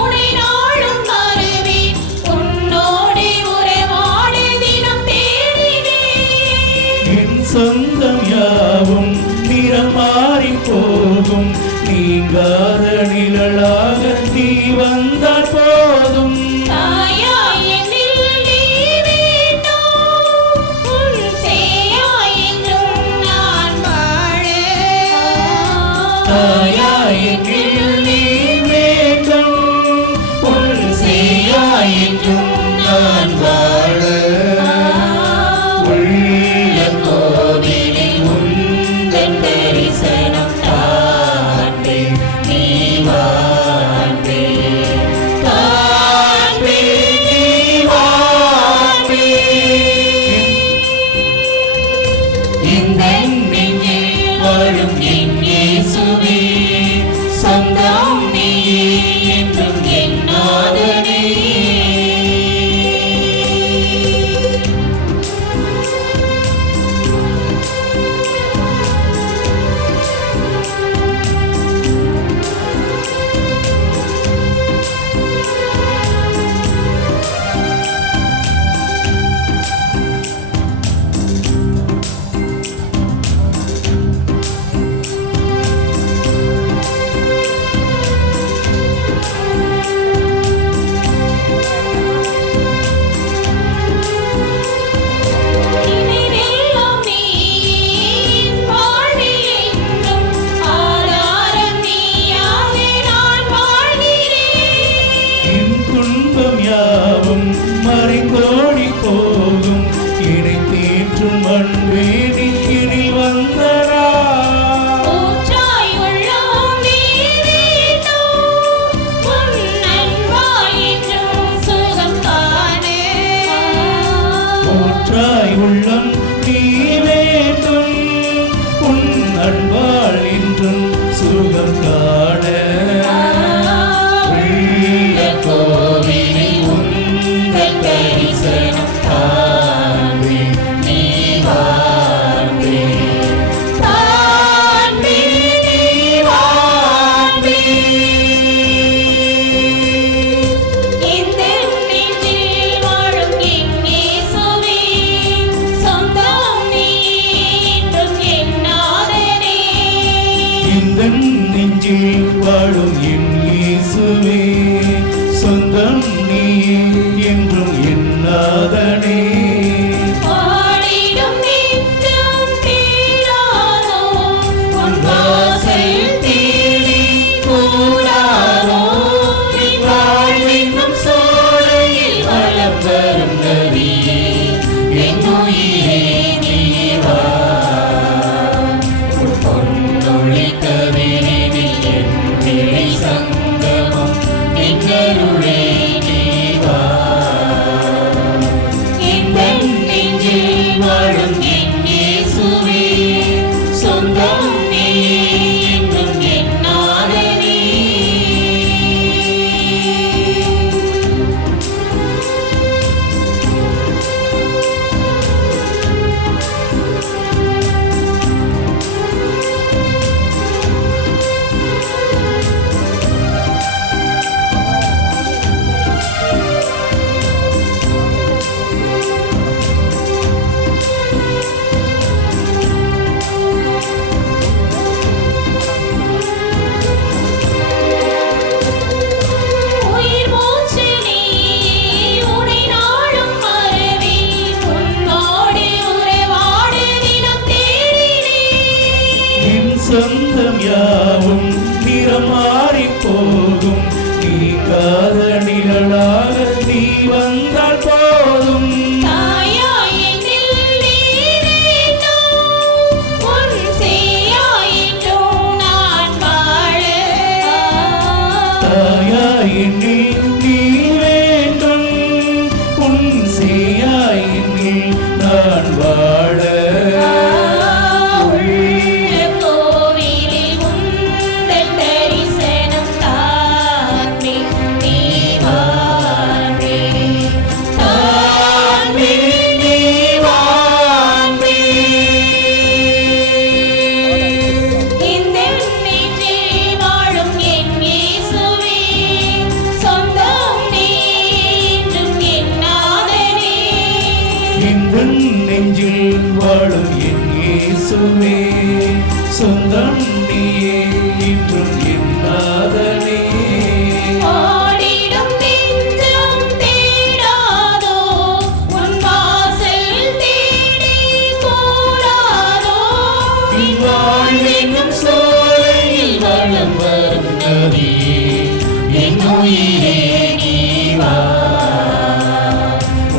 உனை நாளும் வருவேன். உன்னோடு உறவாட தினம் தேடினேன். என் சொந்தம் யாவும் நிறம் மாறி போகும், நீ நீங்காத நிழலாக நீ வந்தால் போதும். தாயாய் என்னில் நீ வேண்டும், உன் சேயாய் என்றும் நான் வாழ. தாயாய் என்னில் நீ வேண்டும், உன் சேயாய் என்றும் நான் வாழ. உள்ள கோவிலில் உந்தன் தரிசனம் காண்பேன், நீ வாழ்வேன். காண்பேன், நீ வாழ்வேன். எந்தன் நெஞ்சில் வாழும் என் இயேசுவே, சொந்தம் நீயே என்றும் என் நாதனே. நினைவெல்லாம் நீ வாழ்வில் என்றும் ஆதாரம் நீயாக நான் வாழ்கிறேன். என் துன்பம் யாவும் மறைந்தோடி போகும், இணை தேற்றும் அன்பே நீ இனி வந்தரா. ஊற்றாய் உள்ளம் நீ வேண்டும், உன் அன்பால் என்றும் சுகம் காண. ஊற்றாய் உள்ளம் நீ வேண்டும், உன் அன்பால் என்றும் சுகம் காண. உள்ள கோவிலில் உந்தன் தரிசனம் காண்பேன், நீ வாழ்வேன். காண்பேன், நீ வாழ்வேன். எந்தன் நெஞ்சில் வாழும் என் இயேசுவே, சொந்தம் நீயே என்றும் என் நாதனே. எந்தன் நெஞ்சில் வாழும் என் இயேசுவே, சொந்தம் நீயே என்றும் என் நாதனே. பாடிடும் நித்தம் தீராதோ, உன் வாசல் தேடி கூடாதோ. என் வாழ்வென்னும் சோலையில் வலம் வரும் நதியே, என் உயிரே நீ வா. உன் பொன்னொழி கவினில் என் விழி சங்கமம், என் அருளே நீ வா. எந்தன் நெஞ்சில் வாழும் என் இயேசுவே, சொந்தம் நீயே என்றும் என் நாதனே. உயிர் மூச்சு நீ, உனை நாளும் மறவே, உன்னோடு உறவாட தினம் தேடினேன். என் சொந்தம் யாவும் நிறம் மாறி போகும், நீ காத நிழலாக நீ வந்தால் போதும். தாயாய் என்னில் நீ வேண்டும், உன் சேயாய் என்றும் நான் வாழ. தாயாய் என்னில் நீ வேண்டும், உன் சேயாய் என்னில் நான் வாழ. உள்ள கோவிலில் உந்தன் தரிசனம் காண்பேன், நீ வாழ்வேன். காண்பேன், நீ வாழ்வேன். எந்தன் நெஞ்சில் வாழும் என் இயேசுவே, சொந்தம் நீ என்றும் என் நாதனே. எந்தன் நெஞ்சில் வாழும் என் இயேசுவே, சொந்தம் நீயே என்றும் என்னாதனே. ஆடிடும் நெஞ்சம் தேடாதோ உன் வாசல் தேடி போராதோ. நீ வாழ்வென்னும் சோலையில் வலம் வரும் நதியே, என் உயிரே நீ வா.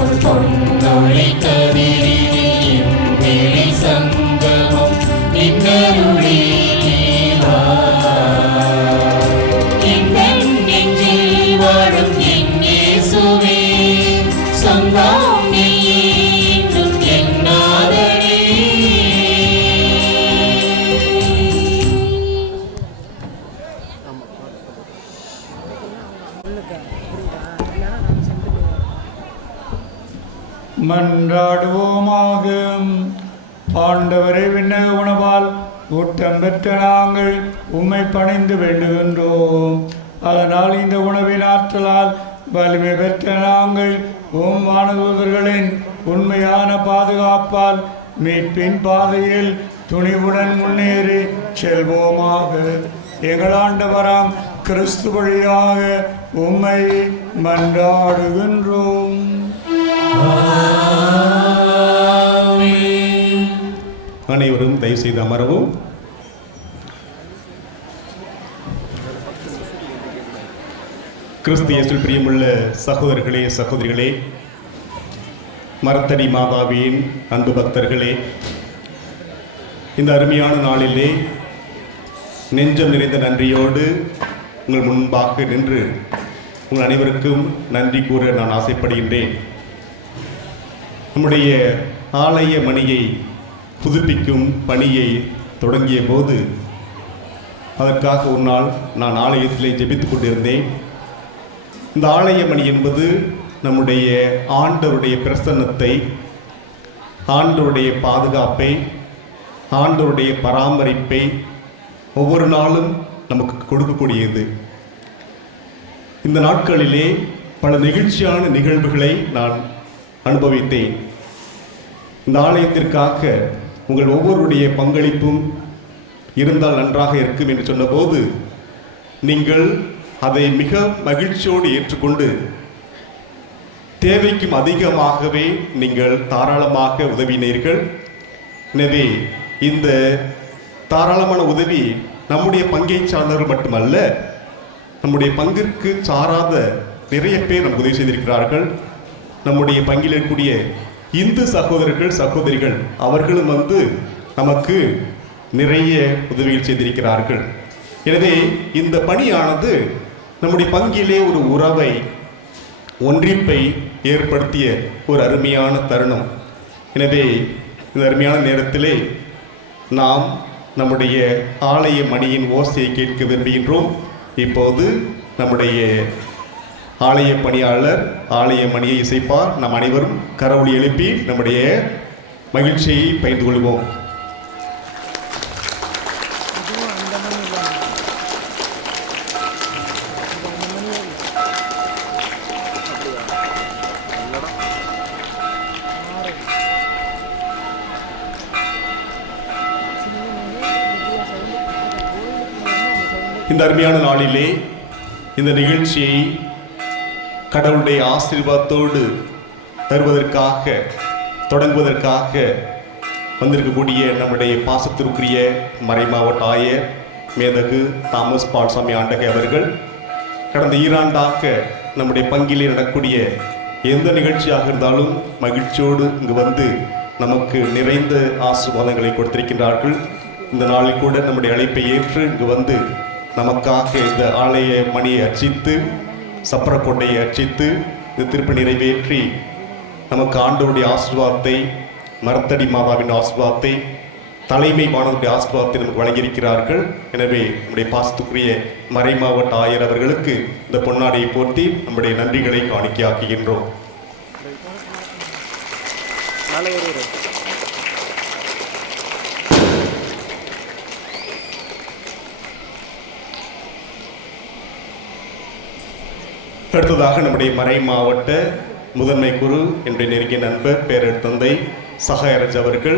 உன் பொன்னொழி கதிரிலே என் விழி சங்கமம், நின்னருளே நீ வா. எந்தன் நெஞ்சில் வாழும் என் இயேசுவே, சொந்தம் நீயே என்றும் என் நாதனே. மன்றாடுவோமாக. ஆண்டவரே, விண்ணக உணவால் ஊட்டம் பெற்ற நாங்கள் உம்மை பணிந்து வேண்டுகின்றோம். அதனால் இந்த உணவின் ஆற்றலால் வலிமை பெற்ற நாங்கள் உம் வானதூதர்களின் உண்மையான பாதுகாப்பால் மீட்பின் பாதையில் துணிவுடன் முன்னேறி செல்வோமாக. எங்கள் ஆண்டவராம் கிறிஸ்து வழியாக உம்மை மன்றாடுகின்றோம். அனைவரும் தயவு செய்து அமரவும். கிறிஸ்து இயேசுவில் பிரியமுள்ள சகோதரர்களே, சகோதரிகளே, மரத்தடி மாதாவின் அன்பு பக்தர்களே, இந்த அருமையான நாளிலே நெஞ்சம் நிறைந்த நன்றியோடு உங்கள் முன்பாக நின்று உங்கள் அனைவருக்கும் நன்றி கூற நான் ஆசைப்படுகின்றேன். நம்முடைய ஆலய மணியை புதுப்பிக்கும் பணியை தொடங்கிய போது அதற்காக ஒரு நாள் நான் ஆலயத்திலே ஜெபித்துக் கொண்டிருந்தேன். இந்த ஆலய மணி என்பது நம்முடைய ஆண்டவருடைய பிரசன்னத்தை, ஆண்டவருடைய பாதுகாப்பை, ஆண்டவருடைய பராமரிப்பை ஒவ்வொரு நாளும் நமக்கு கொடுக்கக்கூடியது. இந்த நாட்களிலே பல நெகிழ்ச்சியான நிகழ்வுகளை நான் அனுபவித்தேன். இந்த ஆலயத்திற்காக உங்கள் ஒவ்வொருடைய பங்களிப்பும் இருந்தால் நன்றாக இருக்கும் என்று சொன்னபோது நீங்கள் அதை மிக மகிழ்ச்சியோடு ஏற்றுக்கொண்டு தேவைக்கும் அதிகமாகவே நீங்கள் தாராளமாக உதவினீர்கள். எனவே இந்த தாராளமான உதவி நம்முடைய பங்கை சார்ந்தவர்கள் மட்டுமல்ல, நம்முடைய பங்கிற்கு சாராத நிறைய பேர் நமக்கு உதவி செய்திருக்கிறார்கள். நம்முடைய பங்கில் இருக்கக்கூடிய இந்து சகோதரர்கள், சகோதரிகள் அவர்களும் நமக்கு நிறைய உதவிகள் செய்திருக்கிறார்கள். எனவே இந்த பணியானது நம்முடைய பங்கிலே ஒரு உறவை, ஒன்றிப்பை ஏற்படுத்திய ஒரு அருமையான தருணம். எனவே இந்த அருமையான நேரத்திலே நாம் நம்முடைய ஆலய மணியின் ஓசையை கேட்க விரும்புகின்றோம். இப்போது நம்முடைய ஆலய பணியாளர் ஆலய மணியை இசைப்பார். நாம் அனைவரும் கரவொலி எழுப்பி நம்முடைய மகிழ்ச்சியை பகிர்ந்து கொள்வோம். இந்த அருமையான நாளிலே இந்த நிகழ்ச்சியை கடவுளுடைய ஆசீர்வாதத்தோடு தருவதற்காக, தொடங்குவதற்காக வந்திருக்கக்கூடிய நம்முடைய பாசத்திற்குரிய மறைமாவட்ட ஆயர் மேதகு தாமஸ் பால்சாமி ஆண்டகை அவர்கள் கடந்த 2 ஆண்டாக நம்முடைய பங்கிலே நடக்கக்கூடிய எந்த நிகழ்ச்சியாக இருந்தாலும் மகிழ்ச்சியோடு இங்கு வந்து நமக்கு நிறைந்த ஆசீர்வாதங்களை கொடுத்திருக்கின்றார்கள். இந்த நாளில் கூட நம்முடைய அழைப்பை ஏற்று இங்கு வந்து நமக்காக இந்த ஆலய மணியை அர்ச்சித்து, சப்பரக்கொண்டையை அர்ச்சித்து, இந்த திருப்பி நிறைவேற்றி நமக்கு ஆண்டவருடைய ஆசீர்வாதத்தை, மரத்தடி மாதாவின் ஆசீர்வாதத்தை, தலைமை மாணவருடைய ஆசீர்வாதத்தை நமக்கு வழங்கியிருக்கிறார்கள். எனவே நம்முடைய பாசத்துக்குரிய மறை மாவட்ட ஆயர் அவர்களுக்கு இந்த பொன்னாடையை போர்த்தி நம்முடைய நன்றிகளை காணிக்கையாக்குகின்றோம். அடுத்ததாக நம்முடைய மறை மாவட்ட முதன்மை குரு என்னுடைய நெருங்கிய நண்பர் பேரர் தந்தை சகாயராஜ் அவர்கள்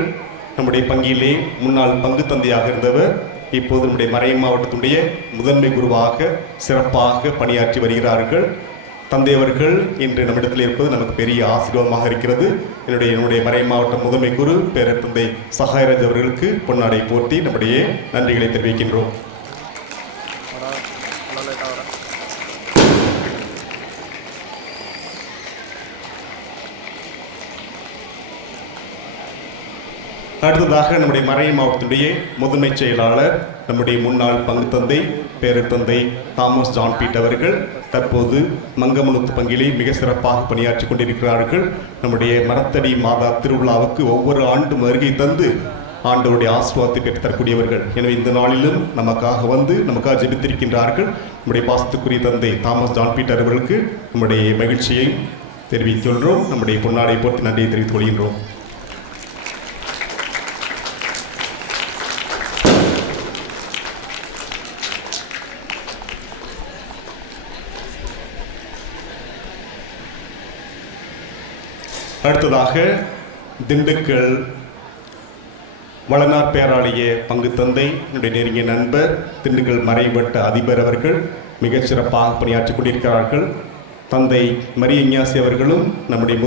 நம்முடைய பங்கிலே முன்னாள் பங்கு தந்தையாக இருந்தவர் இப்போது நம்முடைய மறை மாவட்டத்துடைய முதன்மை குருவாக சிறப்பாக பணியாற்றி வருகிறார்கள். தந்தை அவர்கள் இன்று நம்மிடத்தில் இருப்பது நமக்கு பெரிய ஆசீர்வாதமாக இருக்கிறது. என்னுடைய மறை மாவட்ட முதன்மை குரு பேரர் தந்தை சகாயராஜ் அவர்களுக்கு பொன்னாடை போர்த்தி நம்முடைய நன்றிகளை தெரிவிக்கின்றோம். அடுத்ததாக நம்முடைய மறை மாவட்டத்துடைய முதன்மை செயலாளர் நம்முடைய முன்னாள் பங்கு தந்தை பேரர் தந்தை தாமஸ் ஜான் பீட் அவர்கள் தற்போது மங்கமனுத்து பங்கிலே மிக சிறப்பாக பணியாற்றி கொண்டிருக்கிறார்கள். நம்முடைய மரத்தடி மாதா திருவிழாவுக்கு ஒவ்வொரு ஆண்டும் வருகை தந்து ஆண்டவருடைய ஆசீர்வாதத்தை பெற்றுத்தரக்கூடியவர்கள். எனவே இந்த நாளிலும் நமக்காக ஜெபித்திருக்கின்றார்கள். நம்முடைய பாசத்துக்குரிய தந்தை தாமஸ் ஜான் பீட்டர் அவர்களுக்கு நம்முடைய மகிழ்ச்சியை தெரிவித்துள்ளோம். நம்முடைய பொன்னாடை போட்டு நன்றியை தெரிவித்துக் கொள்கின்றோம். அடுத்ததாக திண்டுக்கல் வளனார் பேராலய பங்கு தந்தை என்னுடைய நெருங்கிய நண்பர் திண்டுக்கல் மறைவட்ட அதிபர் அவர்கள் மிகச் சிறப்பாக பணியாற்றி கொண்டிருக்கிறார்கள். தந்தை மரிய இஞ்ஞாசி அவர்களும் நம்முடைய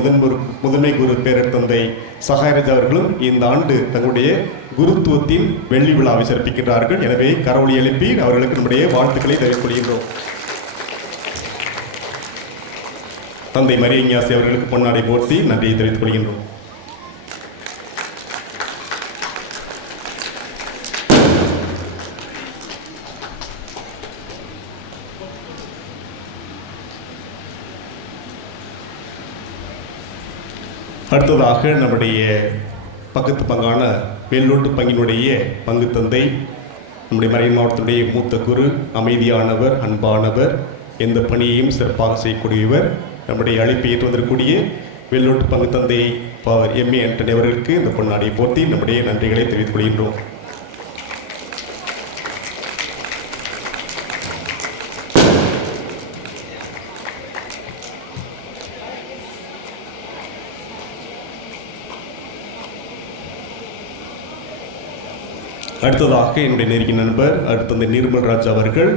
முதன்மை குரு பேரர் தந்தை சகாயராஜ் அவர்களும் இந்த ஆண்டு தங்களுடைய குருத்துவத்தின் வெள்ளி விழாவை சிறப்பிக்கின்றார்கள். எனவே கரவொலி எழுப்பி அவர்களுக்கு நம்முடைய வாழ்த்துக்களை தெரிவித்துக் கொள்கின்றோம். தந்தை மரிய இஞ்ஞாசி அவர்களுக்கு பொன்னாடை போர்த்தி நன்றியை தெரிவித்துக் கொள்கின்றோம். அடுத்ததாக நம்முடைய பக்கத்து பங்கான வேலோட்டு பங்கினுடைய பங்கு தந்தை நம்முடைய மறை மாவட்டத்துடைய மூத்த குரு, அமைதியானவர், அன்பானவர், எந்த பணியையும் சிறப்பாக செய்யக்கூடியவர், நம்முடைய அழைப்பை ஏற்று வந்திருக்கூடிய வேலோட்டு பங்கு தந்தை பாவர் எம்ஏ ஆண்டனி அவர்களுக்கு இந்த பொன்னாடியை போர்த்தி நம்முடைய நன்றிகளை தெரிவித்துக் கொள்கின்றோம். அடுத்ததாக என்னுடைய நெருங்கிய நண்பர் அடுத்த நிர்மல்ராஜ் அவர்கள்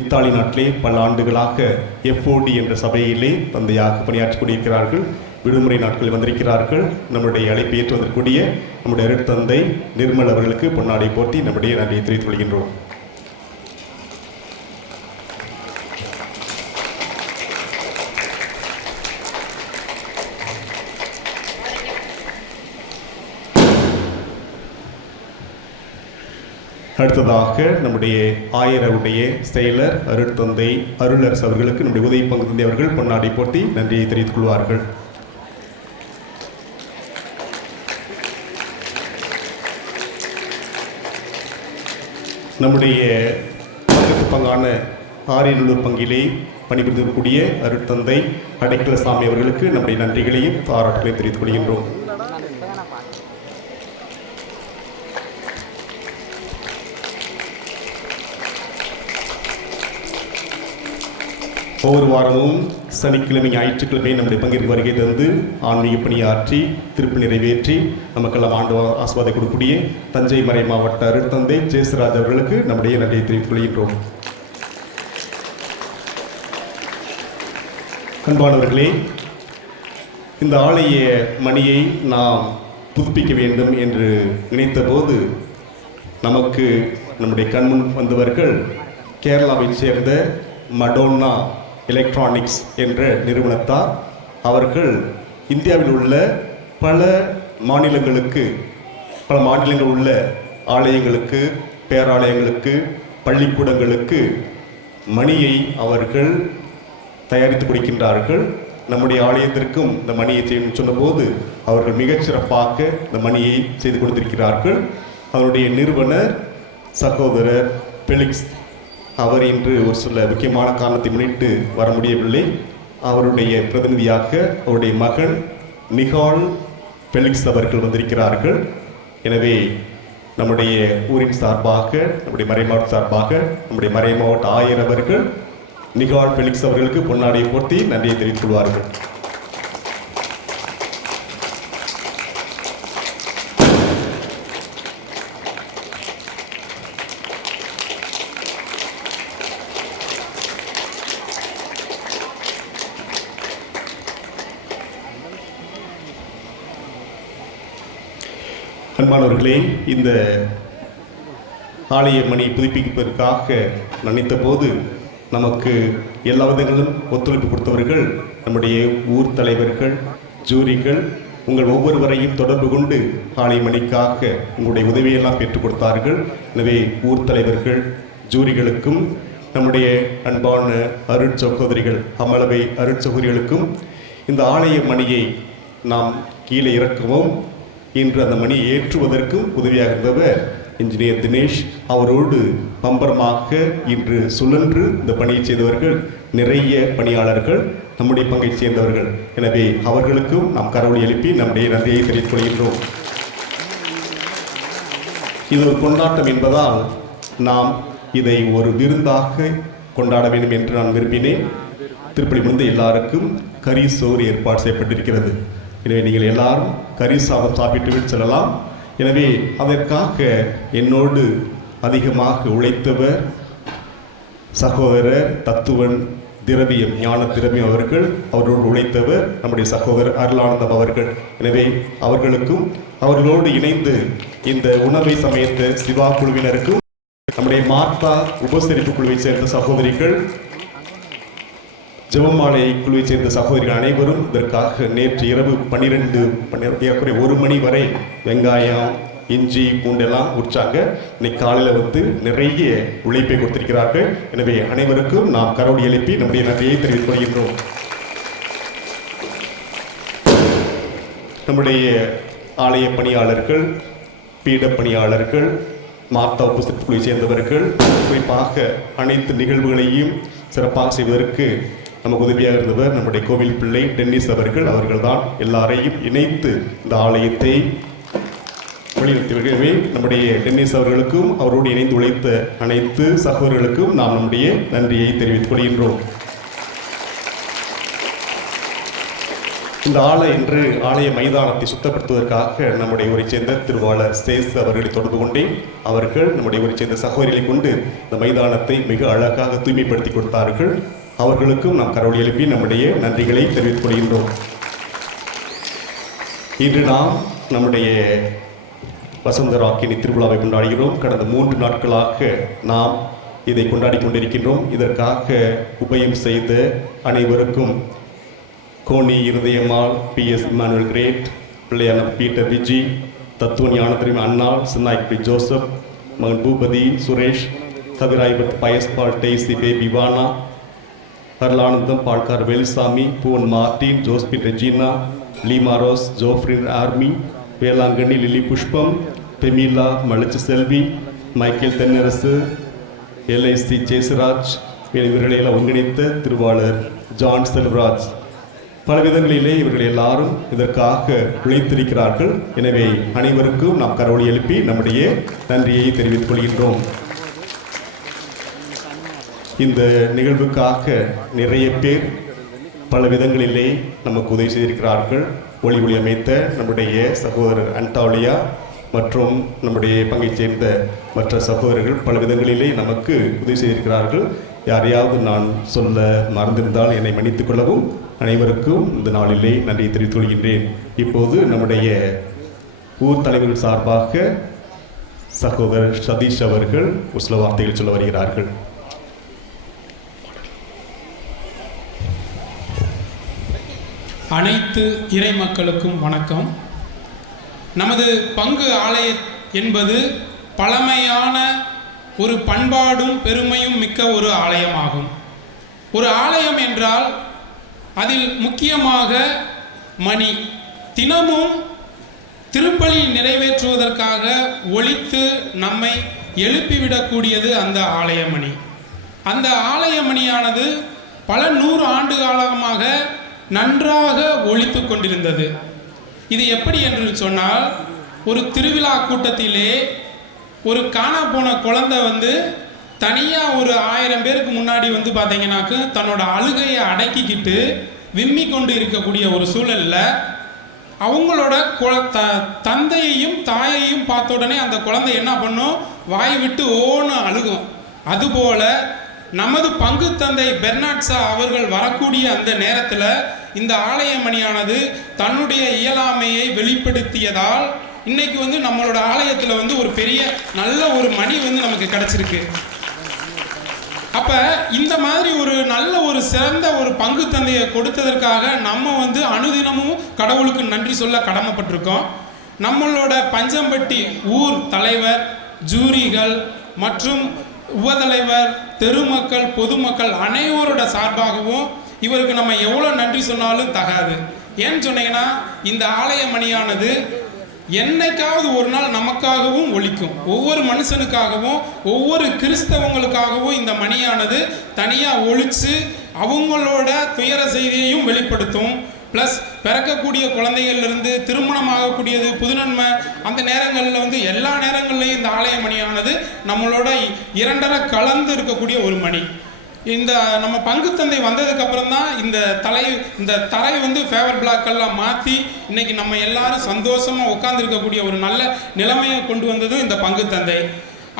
இத்தாலி நாட்டிலே பல ஆண்டுகளாக FOD என்ற சபையிலே தந்தையாக பணியாற்றி கொண்டிருக்கிறார்கள். விடுமுறை நாட்களில் வந்திருக்கிறார்கள். நம்முடைய அழைப்பை ஏற்று வந்திருக்கூடிய நம்முடைய அருட்தந்தை நிர்மல் அவர்களுக்கு பொன்னாடை போர்த்தி நம்முடைய நன்றியை தெரிவித்துக் கொள்கின்றோம். அடுத்ததாக நம்முடைய ஆயரவுடைய செயலர் அருட்தந்தை அருளரசு அவர்களுக்கு நம்முடைய உதவி பங்கு தந்தை அவர்கள் பொன்னாடை போர்த்தி நன்றியை தெரிவித்துக் கொள்வார்கள். நம்முடைய பக்கத்து பங்கான ஆரியநல்லூர் பங்கிலே பணிபுரிந்திருக்கக்கூடிய அருட்தந்தை அடைக்கலசாமி அவர்களுக்கு நம்முடைய நன்றிகளையும் பாராட்டுகளையும் தெரிவித்துக் கொள்கின்றோம். ஒவ்வொரு வாரமும் சனிக்கிழமை ஞாயிற்றுக்கிழமை நம்முடைய பங்கிற்கு வருகை தந்து ஆன்மீக பணியாற்றி திருப்பி நிறைவேற்றி நமக்கெல்லாம் ஆண்டு ஆஸ்வாதை கொடுக்கக்கூடிய தஞ்சை மறை மாவட்ட அருட்தந்தை ஜேசுராஜ் அவர்களுக்கு நம்முடைய நன்றியை தெரிவித்துக் கொள்கின்றோம். அன்பானவர்களே, இந்த ஆலய மணியை நாம் புதுப்பிக்க வேண்டும் என்று நினைத்த போது நமக்கு நம்முடைய கண்முன் வந்தவர்கள் கேரளாவைச் சேர்ந்த மடோன்னா எலக்ட்ரானிக்ஸ் என்ற நிறுவனத்தார். அவர்கள் இந்தியாவில் உள்ள பல மாநிலங்கள் உள்ள ஆலயங்களுக்கு, பேராலயங்களுக்கு, பள்ளிக்கூடங்களுக்கு மணியை அவர்கள் தயாரித்து கொடுக்கின்றார்கள். நம்முடைய ஆலயத்திற்கும் இந்த மணியை செய்யணும்னு சொன்னபோது அவர்கள் மிகச்சிறப்பாக இந்த மணியை செய்து கொடுத்திருக்கிறார்கள். அவருடைய நிறுவனர் சகோதரர் பெலிக்ஸ் அவர் இன்று ஒரு சில முக்கியமான காரணத்தை முன்னிட்டு வர முடியவில்லை. அவருடைய பிரதிநிதியாக அவருடைய மகன் நிகால் பெலிக்ஸ் அவர்கள் வந்திருக்கிறார்கள். எனவே நம்முடைய ஊரின் சார்பாக, நம்முடைய மறை மாவட்ட சார்பாக நம்முடைய மறை மாவட்ட ஆயர் அவர்கள் நிகால் பெலிக்ஸ் அவர்களுக்கு பொன்னாடையை போர்த்தி நன்றியை தெரிவித்துக் கொள்வார்கள். அன்பானவர்களே, இந்த ஆலய மணி புதுப்பிப்பதற்காக நினைத்த போது நமக்கு எல்லா விதங்களும் ஒத்துழைப்பு கொடுத்தவர்கள் நம்முடைய ஊர் தலைவர்கள், ஜூரிகள், உங்கள் ஒவ்வொருவரையும் தொடர்பு கொண்டு ஆலய மணிக்காக உங்களுடைய உதவியெல்லாம் பெற்றுக் கொடுத்தார்கள். எனவே ஊர் தலைவர்கள், ஜூரிகளுக்கும் நம்முடைய அன்பான அருட்சகோதரிகள், அமளவை அருட்சகோதரிகளுக்கும் இந்த ஆலய மணியை நாம் கீழே இறக்கவும் இன்று அந்த மணியை ஏற்றுவதற்கும் உதவியாக இருந்தவர் இன்ஜினியர் தினேஷ். அவரோடு பம்பரமாக இன்று சுழன்று இந்த பணியை செய்தவர்கள் நிறைய பணியாளர்கள் நம்முடைய பங்கை சேர்ந்தவர்கள். எனவே அவர்களுக்கும் நாம் கரவொலி எழுப்பி நம்முடைய நன்றியை தெரிவித்துக் கொள்கின்றோம். இது ஒரு கொண்டாட்டம் என்பதால் நாம் இதை ஒரு விருந்தாக கொண்டாட வேண்டும் என்று நான் விரும்பினேன். திருப்பலி முடிந்த எல்லாருக்கும் கறி சோறு ஏற்பாடு செய்யப்பட்டிருக்கிறது. எனவே நீங்கள் எல்லாரும் கறி சாதம் சாப்பிட்டு செல்லலாம். எனவே அதற்காக என்னோடு அதிகமாக உழைத்தவர் சகோதரர் தத்துவன் திரவியம், ஞான திரவியம் அவரோடு உழைத்தவர் நம்முடைய சகோதரர் அருளானந்தம் அவர்கள். எனவே அவர்களுக்கும் அவர்களோடு இணைந்து இந்த உணவை சமைத்த சிவா குழுவினருக்கும் நம்முடைய மார்த்தா உபசரிப்பு குழுவை சேர்ந்த சகோதரிகள், ஜெபமாலை குழுவை சேர்ந்த சகோதரிகள் அனைவரும் இதற்காக நேற்று இரவு 12 1 மணி வரை வெங்காயம், இஞ்சி, பூண்டெல்லாம் உற்சாக இன்னைக்கு காலையில் நிறைய உழைப்பை கொடுத்திருக்கிறார்கள். எனவே அனைவருக்கும் நாம் கரவொலி எழுப்பி நம்முடைய நன்றியை தெரிவித்துக் கொள்கின்றோம். நம்முடைய ஆலய பணியாளர்கள், பீட பணியாளர்கள், மார்த்தா உபசரிப்பு குழுவை சேர்ந்தவர்கள், குறிப்பாக அனைத்து நிகழ்வுகளையும் சிறப்பாக செய்வதற்கு நமக்கு உதவியாக இருந்தவர் நம்முடைய கோவில் பிள்ளை டென்னிஸ் அவர்கள்தான் எல்லாரையும் இணைத்து இந்த ஆலயத்தை வழிநடத்தியவர்களே. நம்முடைய டென்னிஸ் அவர்களுக்கும் அவரோடு இணைந்து உழைத்த அனைத்து சகோதரர்களுக்கும் நாம் நம்முடைய நன்றியை தெரிவித்துக் கொள்கின்றோம். இந்த இன்று ஆலய மைதானத்தை சுத்தப்படுத்துவதற்காக நம்முடைய ஊரை சேர்ந்த திருவாளர் சேஸ் அவர்களை தொடர்பு கொண்டேன். அவர்கள் நம்முடைய ஊரை சேர்ந்த சகோதரிகளை கொண்டு இந்த மைதானத்தை மிக அழகாக தூய்மைப்படுத்தி கொடுத்தார்கள். அவர்களுக்கும் நாம் கரவொலி எழுப்பி நம்முடைய நன்றிகளை தெரிவித்துக் கொள்கின்றோம். இன்று நாம் நம்முடைய வசந்த ராக்கினி திருவிழாவை கொண்டாடுகிறோம். கடந்த 3 நாட்களாக நாம் இதை கொண்டாடி கொண்டிருக்கின்றோம். இதற்காக உபயம் செய்த அனைவருக்கும் கோனி இருதயம்மாள், PS இமானுவேல் கிரேட், பிள்ளையான பீட்டர் விஜி, தத்துவன் ஞானத்திரிமை அன்னாள், சின்னாய்க்கு ஜோசப், மகன் பூபதி சுரேஷ், கவிராய்பத் பயஸ்பால், டெய்சி பேபி வானா, அருளானந்தம், பால்கார் வேலுசாமி, பூவன் மார்டின், ஜோஸ்பின் ரெஜினா, லீமாரோஸ், ஜோஃப்ரின் ஆர்மி, வேளாங்கண்ணி லிலி புஷ்பம், பெமிலா மலச்சு செல்வி, மைக்கேல் தென்னரசு, LIC ஜெயசராஜ், இவர்களையெல்லாம் ஒருங்கிணைத்த திருவாளர் ஜான் செல்வராஜ், பல விதங்களிலே இவர்கள் எல்லாரும் இதற்காக உழைத்திருக்கிறார்கள். எனவே அனைவருக்கும் நாம் கரவொலி எழுப்பி நம்முடைய நன்றியை தெரிவித்துக் கொள்கின்றோம். இந்த நிகழ்வுக்காக நிறைய பேர் பல விதங்களிலே நமக்கு உதவி செய்திருக்கிறார்கள். ஒளி அமைத்த நம்முடைய சகோதரர் அன்டாலியா மற்றும் நம்முடைய பங்கை சேர்ந்த மற்ற சகோதரர்கள் பல விதங்களிலே நமக்கு உதவி செய்திருக்கிறார்கள். யாரையாவது நான் சொல்ல மறந்திருந்தால் என்னை மன்னித்துக் கொள்ளவும். அனைவருக்கும் இந்த நாளிலே நன்றியை தெரிவித்துக் கொள்கின்றேன். இப்போது நம்முடைய ஊர் தலைவர்கள் சார்பாக சகோதரர் சதீஷ் அவர்கள் ஒரு சில வார்த்தைகள் சொல்ல வருகிறார்கள். அனைத்து இறை மக்களுக்கும் வணக்கம். நமது பங்கு ஆலய என்பது பழமையான ஒரு பண்பாடும் பெருமையும் மிக்க ஒரு ஆலயமாகும். ஒரு ஆலயம் என்றால் அதில் முக்கியமாக மணி தினமும் திருப்பலி நிறைவேற்றுவதற்காக ஒலித்து நம்மை எழுப்பிவிடக்கூடியது அந்த ஆலயமணி. அந்த ஆலயமணியானது பல 100 ஆண்டு காலமாக நன்றாக ஒலித்து கொண்டிருந்தது. இது எப்படி என்று சொன்னால், ஒரு திருவிழா கூட்டத்திலே ஒரு காணா போன குழந்தை தனியாக ஒரு 1000 பேருக்கு முன்னாடி பார்த்தீங்கன்னாக்கு தன்னோட அழுகையை அடக்கிக்கிட்டு விம்மி கொண்டு இருக்கக்கூடிய ஒரு சூழலில் அவங்களோட தந்தையையும் தாயையும் பார்த்த உடனே அந்த குழந்தை என்ன பண்ணும், வாய் விட்டு ஓன்னு அழுகும். அதுபோல நமது பங்கு தந்தை பெர்னாட்ஸா அவர்கள் வரக்கூடிய அந்த நேரத்தில் இந்த ஆலயமணியானது தன்னுடைய இயலாமையை வெளிப்படுத்தியதால் இன்னைக்கு வந்து நம்மளோட ஆலயத்தில் வந்து ஒரு பெரிய நல்ல ஒரு மணி வந்து நமக்கு கிடச்சிருக்கு. அப்போ இந்த மாதிரி ஒரு நல்ல ஒரு சிறந்த ஒரு பங்கு தந்தையை கொடுத்ததற்காக நம்ம வந்து அனுதினமும் கடவுளுக்கு நன்றி சொல்ல கடமைப்பட்டிருக்கோம். நம்மளோட பஞ்சம்பட்டி ஊர் தலைவர், ஜூரிகள் மற்றும் உபதலைவர், தெருமக்கள், பொதுமக்கள் அனைவரோட சார்பாகவும் இவருக்கு நம்ம எவ்வளோ நன்றி சொன்னாலும் தகாது. ஏன்னு சொன்னீங்கன்னா இந்த ஆலய மணியானது என்னைக்காவது ஒரு நாள் நமக்காகவும் ஒலிக்கும். ஒவ்வொரு மனுஷனுக்காகவும் ஒவ்வொரு கிறிஸ்தவங்களுக்காகவும் இந்த மணியானது தனியாக ஒலித்து அவங்களோட துயர செய்தியையும் வெளிப்படுத்தும். ப்ளஸ் பிறக்கக்கூடிய குழந்தைகள்லேருந்து திருமணமாகக்கூடியது, புதுநன்மை, அந்த நேரங்களில் வந்து எல்லா நேரங்கள்லையும் இந்த ஆலய மணியானது நம்மளோட இரண்டரை கலந்து இருக்கக்கூடிய ஒரு மணி. இந்த நம்ம பங்குத்தந்தை வந்ததுக்கப்புறம் தான் இந்த தரை வந்து ஃபேவர் பிளாக்கெல்லாம் மாற்றி இன்னைக்கு நம்ம எல்லாரும் சந்தோஷமாக உட்காந்துருக்கக்கூடிய ஒரு நல்ல நிலைமையை கொண்டு வந்ததும் இந்த பங்குத்தந்தை.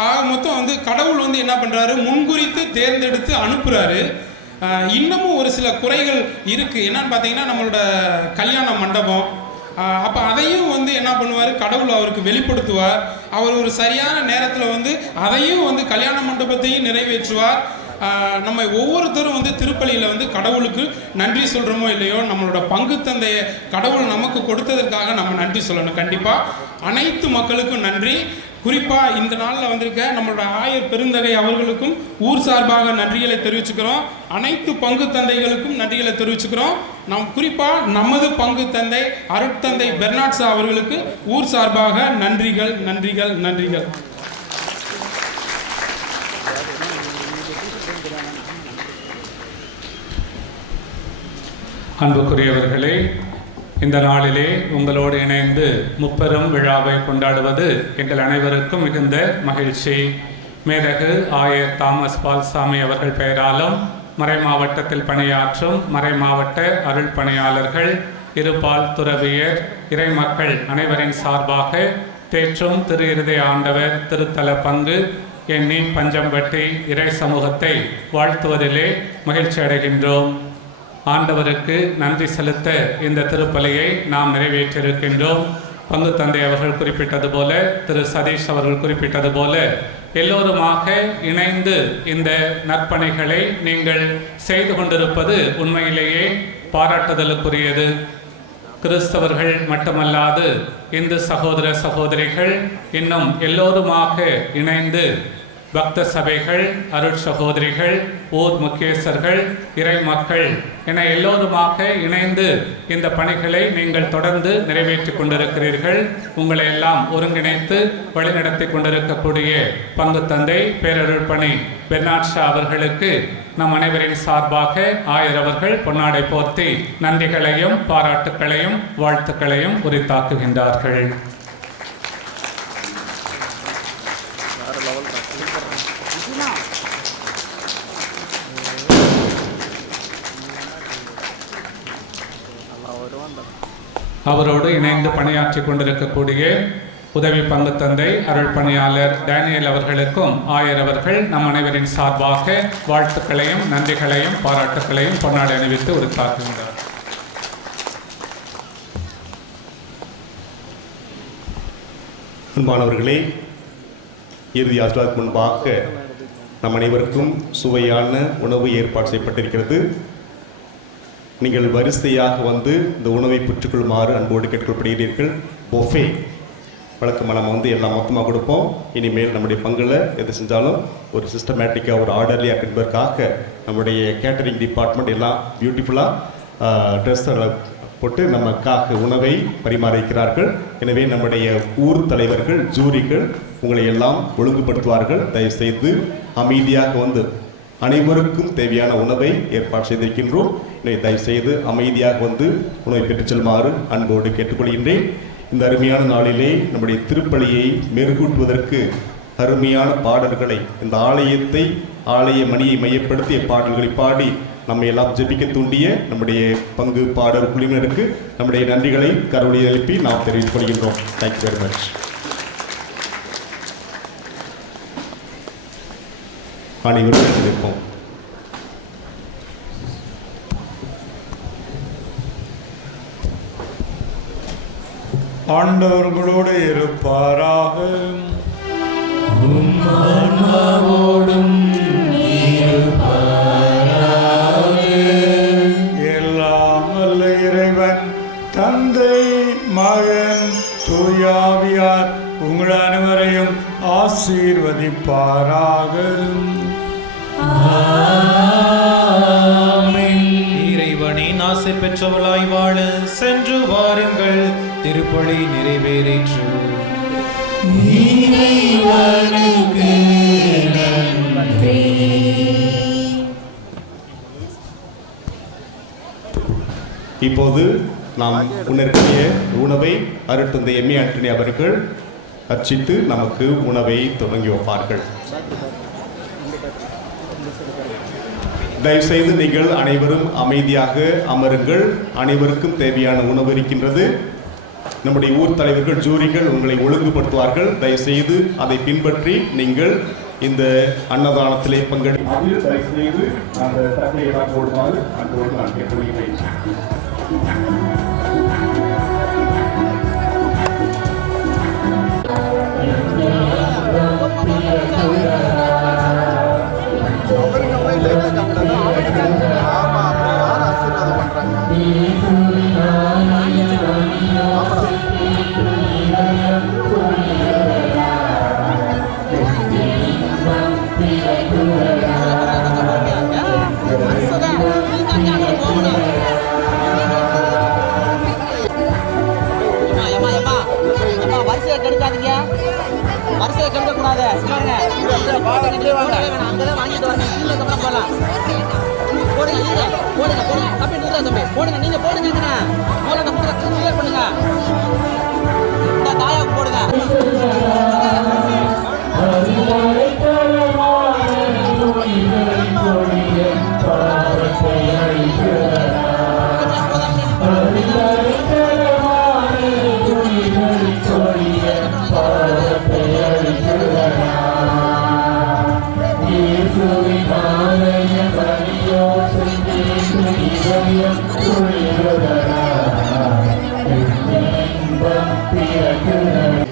ஆக மொத்தம் வந்து கடவுள் வந்து என்ன பண்ணுறாரு, முன்குறித்து தேர்ந்தெடுத்து அனுப்புகிறாரு. இன்னமும் ஒரு சில குறைகள் இருக்குது. என்னன்னு பார்த்தீங்கன்னா நம்மளோட கல்யாண மண்டபம், அப்போ அதையும் வந்து என்ன பண்ணுவார், கடவுள் அவருக்கு வெளிப்படுத்துவார். அவர் ஒரு சரியான நேரத்தில் வந்து அதையும் வந்து கல்யாண மண்டபத்தையும் நிறைவேற்றுவார். நம்ம ஒவ்வொருத்தரும் வந்து திருப்பலியில் வந்து கடவுளுக்கு நன்றி சொல்கிறோமோ இல்லையோ, நம்மளோட பங்கு தந்தையை கடவுள் நமக்கு கொடுத்ததற்காக நம்ம நன்றி சொல்லணும். கண்டிப்பாக அனைத்து மக்களுக்கும் நன்றி. குறிப்பாக இந்த நாளில் வந்திருக்க நம்மளோட ஆயர் பெருந்தகை அவர்களுக்கும் ஊர் சார்பாக நன்றிகளை தெரிவிச்சுக்கிறோம். அனைத்து பங்கு தந்தைகளுக்கும் நன்றிகளை தெரிவிச்சுக்கிறோம். நாம் குறிப்பாக நமது பங்கு தந்தை அருட்தந்தை பெர்னாட்சா அவர்களுக்கு ஊர் சார்பாக நன்றிகள் நன்றிகள் நன்றிகள். அன்புக்குரியவர்களே, இந்த நாளிலே உங்களோடு இணைந்து முப்பெரும் விழாவை கொண்டாடுவது எங்கள் அனைவருக்கும் மிகுந்த மகிழ்ச்சி. மேதகு ஆயர் தாமஸ் பால்சாமி அவர்கள் பெயராலும் மறை மாவட்டத்தில் பணியாற்றும் மறை மாவட்ட அருள் பணியாளர்கள், இருபால் துறவியர், இறைமக்கள் அனைவரின் சார்பாக தேற்றும் திரு இருதய ஆண்டவர் திருத்தல பங்கு எண்ணி பஞ்சம்பட்டி இறை சமூகத்தை வாழ்த்துவதிலே மகிழ்ச்சி அடைகின்றோம். ஆண்டவருக்கு நன்றி செலுத்த இந்த திருப்பலியை நாம் நிறைவேற்றியிருக்கின்றோம். பங்கு தந்தை அவர்கள் குறிப்பிட்டது போல, திரு சதீஷ் அவர்கள் குறிப்பிட்டது போல, எல்லோருமாக இணைந்து இந்த நற்பணிகளை நீங்கள் செய்து கொண்டிருப்பது உண்மையிலேயே பாராட்டுதலுக்குரியது. கிறிஸ்தவர்கள் மட்டுமல்லாது இந்து சகோதர சகோதரிகள் இன்னும் எல்லோருமாக இணைந்து பக்த சபைகள், அருட்சகோதரிகள், ஊர் முக்கியஸ்தர்கள், இறை மக்கள் என எல்லோருமாக இணைந்து இந்த பணிகளை நீங்கள் தொடர்ந்து நிறைவேற்றி கொண்டிருக்கிறீர்கள். உங்களை எல்லாம் ஒருங்கிணைத்து வழிநடத்தி கொண்டிருக்கக்கூடிய பங்கு தந்தை பேரருள் பணி பெர்னாட்சா அவர்களுக்கு நம் அனைவரின் சார்பாக ஆயர் அவர்கள் பொன்னாடை போர்த்தி நன்றிகளையும் பாராட்டுக்களையும் வாழ்த்துக்களையும் உரித்தாக்குகின்றார்கள். அவரோடு இணைந்து பணியாற்றி கொண்டிருக்கக்கூடிய உதவி பங்கு தந்தை அருள் பணியாளர் டேனியல் அவர்களுக்கும் ஆயர் அவர்கள் நம் அனைவரின் சார்பாக வாழ்த்துக்களையும் நன்றிகளையும் பாராட்டுக்களையும் பொன்னாடை அணிவித்து உரித்தாக்குகின்றார். அன்பானவர்களே, இறுதி ஆசிர்வாதத்துக்கு முன்பாக நம் அனைவருக்கும் சுவையான உணவு ஏற்பாடு செய்யப்பட்டிருக்கிறது. நீங்கள் வரிசையாக வந்து இந்த உணவை பெற்றுக்கொள்ளுமாறு அன்போடு கேட்டுக்கொள்ளப்படுகிறீர்கள். பொஃபே வழக்கமாக நம்ம வந்து எல்லாம் மொத்தமாக கொடுப்போம். இனிமேல் நம்முடைய பங்கில் எது செஞ்சாலும் ஒரு சிஸ்டமேட்டிக்காக ஒரு ஆர்டர்லியாக என்பதற்காக நம்முடைய கேட்டரிங் டிபார்ட்மெண்ட் எல்லாம் பியூட்டிஃபுல்லாக ட்ரெஸ்ஸை போட்டு நமக்காக உணவை பரிமாறிக்கிறார்கள். எனவே நம்முடைய ஊர் தலைவர்கள், ஜூரிகள் உங்களை எல்லாம் ஒழுங்குபடுத்துவார்கள். தயவுசெய்து அமைதியாக வந்து அனைவருக்கும் தேவையான உணவை ஏற்பாடு செய்திருக்கின்றோம். எனவே தயவுசெய்து அமைதியாக வந்து உணவை பெற்றுச் செல்லுமாறு அன்போடு கேட்டுக்கொள்கின்றேன். இந்த அருமையான நாளிலே நம்முடைய திருப்பலியை மெருகூட்டுவதற்கு அருமையான பாடல்களை, இந்த ஆலய மணியை மையப்படுத்திய பாடல்களை பாடி நம்மை எல்லாம் ஜெபிக்க தூண்டிய நம்முடைய பங்கு பாடல் குழுவினருக்கு நம்முடைய நன்றிகளை கரவொலி எழுப்பி நாம் தெரிவித்துக் கொள்கின்றோம். Thank you very much. அனைவரும் இருப்போம். ஆண்டவர்களோடு இருப்பாராக. எல்லாம் வல்ல இறைவன் தந்தை மகன் தூயாவியார் உங்கள் அனைவரையும் ஆசீர்வதிப்பாராக. இறைவனின் ஆசை பெற்றவளாய் வாழ சென்று வாருங்கள். திருப்பலி நிறைவேறிற்று. இப்போது நாம் உணர்த்திய உணவை அருட்தந்தை எம்ஏ ஆண்டனி அவர்கள் அர்ச்சித்து நமக்கு உணவை தொடங்கி வைப்பார்கள். தயவுசெய்து நீங்கள் அனைவரும் அமைதியாக அமருங்கள். அனைவருக்கும் தேவையான உணவு இருக்கின்றது. நம்முடைய ஊர் தலைவர்கள் ஜூரிகள் உங்களை ஒழுங்குபடுத்துவார்கள். தயவுசெய்து அதை பின்பற்றி நீங்கள் இந்த அன்னதானத்திலே பங்கெடுத்து தயவுசெய்து அந்த தட்டையை தான் போடுமாறு அன்றோடு நான் கேட்டுக்கொள்கிறேன். வரிசையை கெடுக்கக்கூடாது. அங்கதான் வாங்கிட்டு வரணும். போடலாம் போடுங்க போடுங்க போடுங்க தம்பி நிறுத்தா தம்பி போடுங்க நீங்க போடுங்க கிளியர் பண்ணுங்க. இந்த தாயாவுக்கு போடுங்க.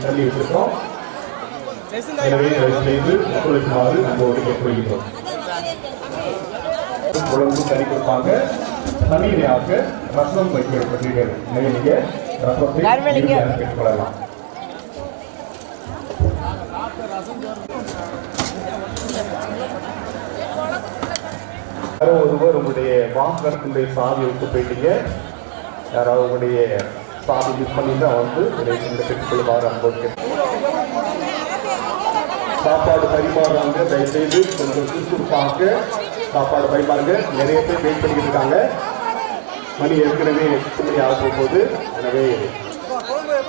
தள்ளி விட்டுருக்கோம். எனவே செய்து ஒத்துழைக்குமாறு அன்போடு கேட்டுக்கொள்கிறோம். குழம்பு கறி கொடுப்பாங்க. தனியாக ரசம் வைக்கப்பட்டிருக்கிறது. எனவே நீங்க ரசத்தை பெற்றுக்கொள்ளலாம். யாரோ ஒருவர் உங்களுடைய வாகனத்தினுடைய சாவி விட்டு போயிட்டீங்க. யாராவது உங்களுடைய சாவி யூஸ் பண்ணிட்டு வந்து பெற்றுக்கொள்ளுமாறு அன்போடு சாப்பாடு பரிமாறுறாங்க. தயவுசெய்து கொஞ்சம் சுறுசுறுப்பாக சாப்பாடு பரிமாறுங்க. நிறைய பேர் வெயிட் பண்ணிக்கிட்டு இருக்காங்க. மணி ஏற்கனவே ஆக போகுது. எனவே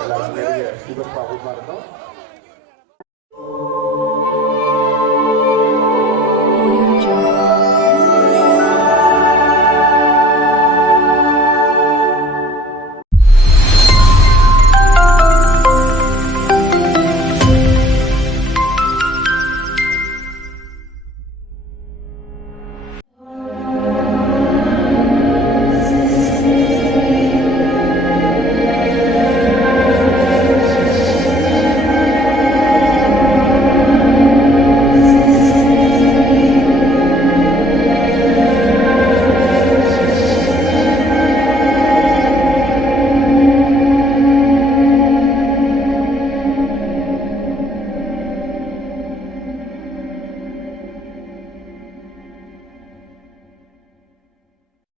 எல்லாரும் நிறைய சுறுசுறுப்பாக இருக்கும்.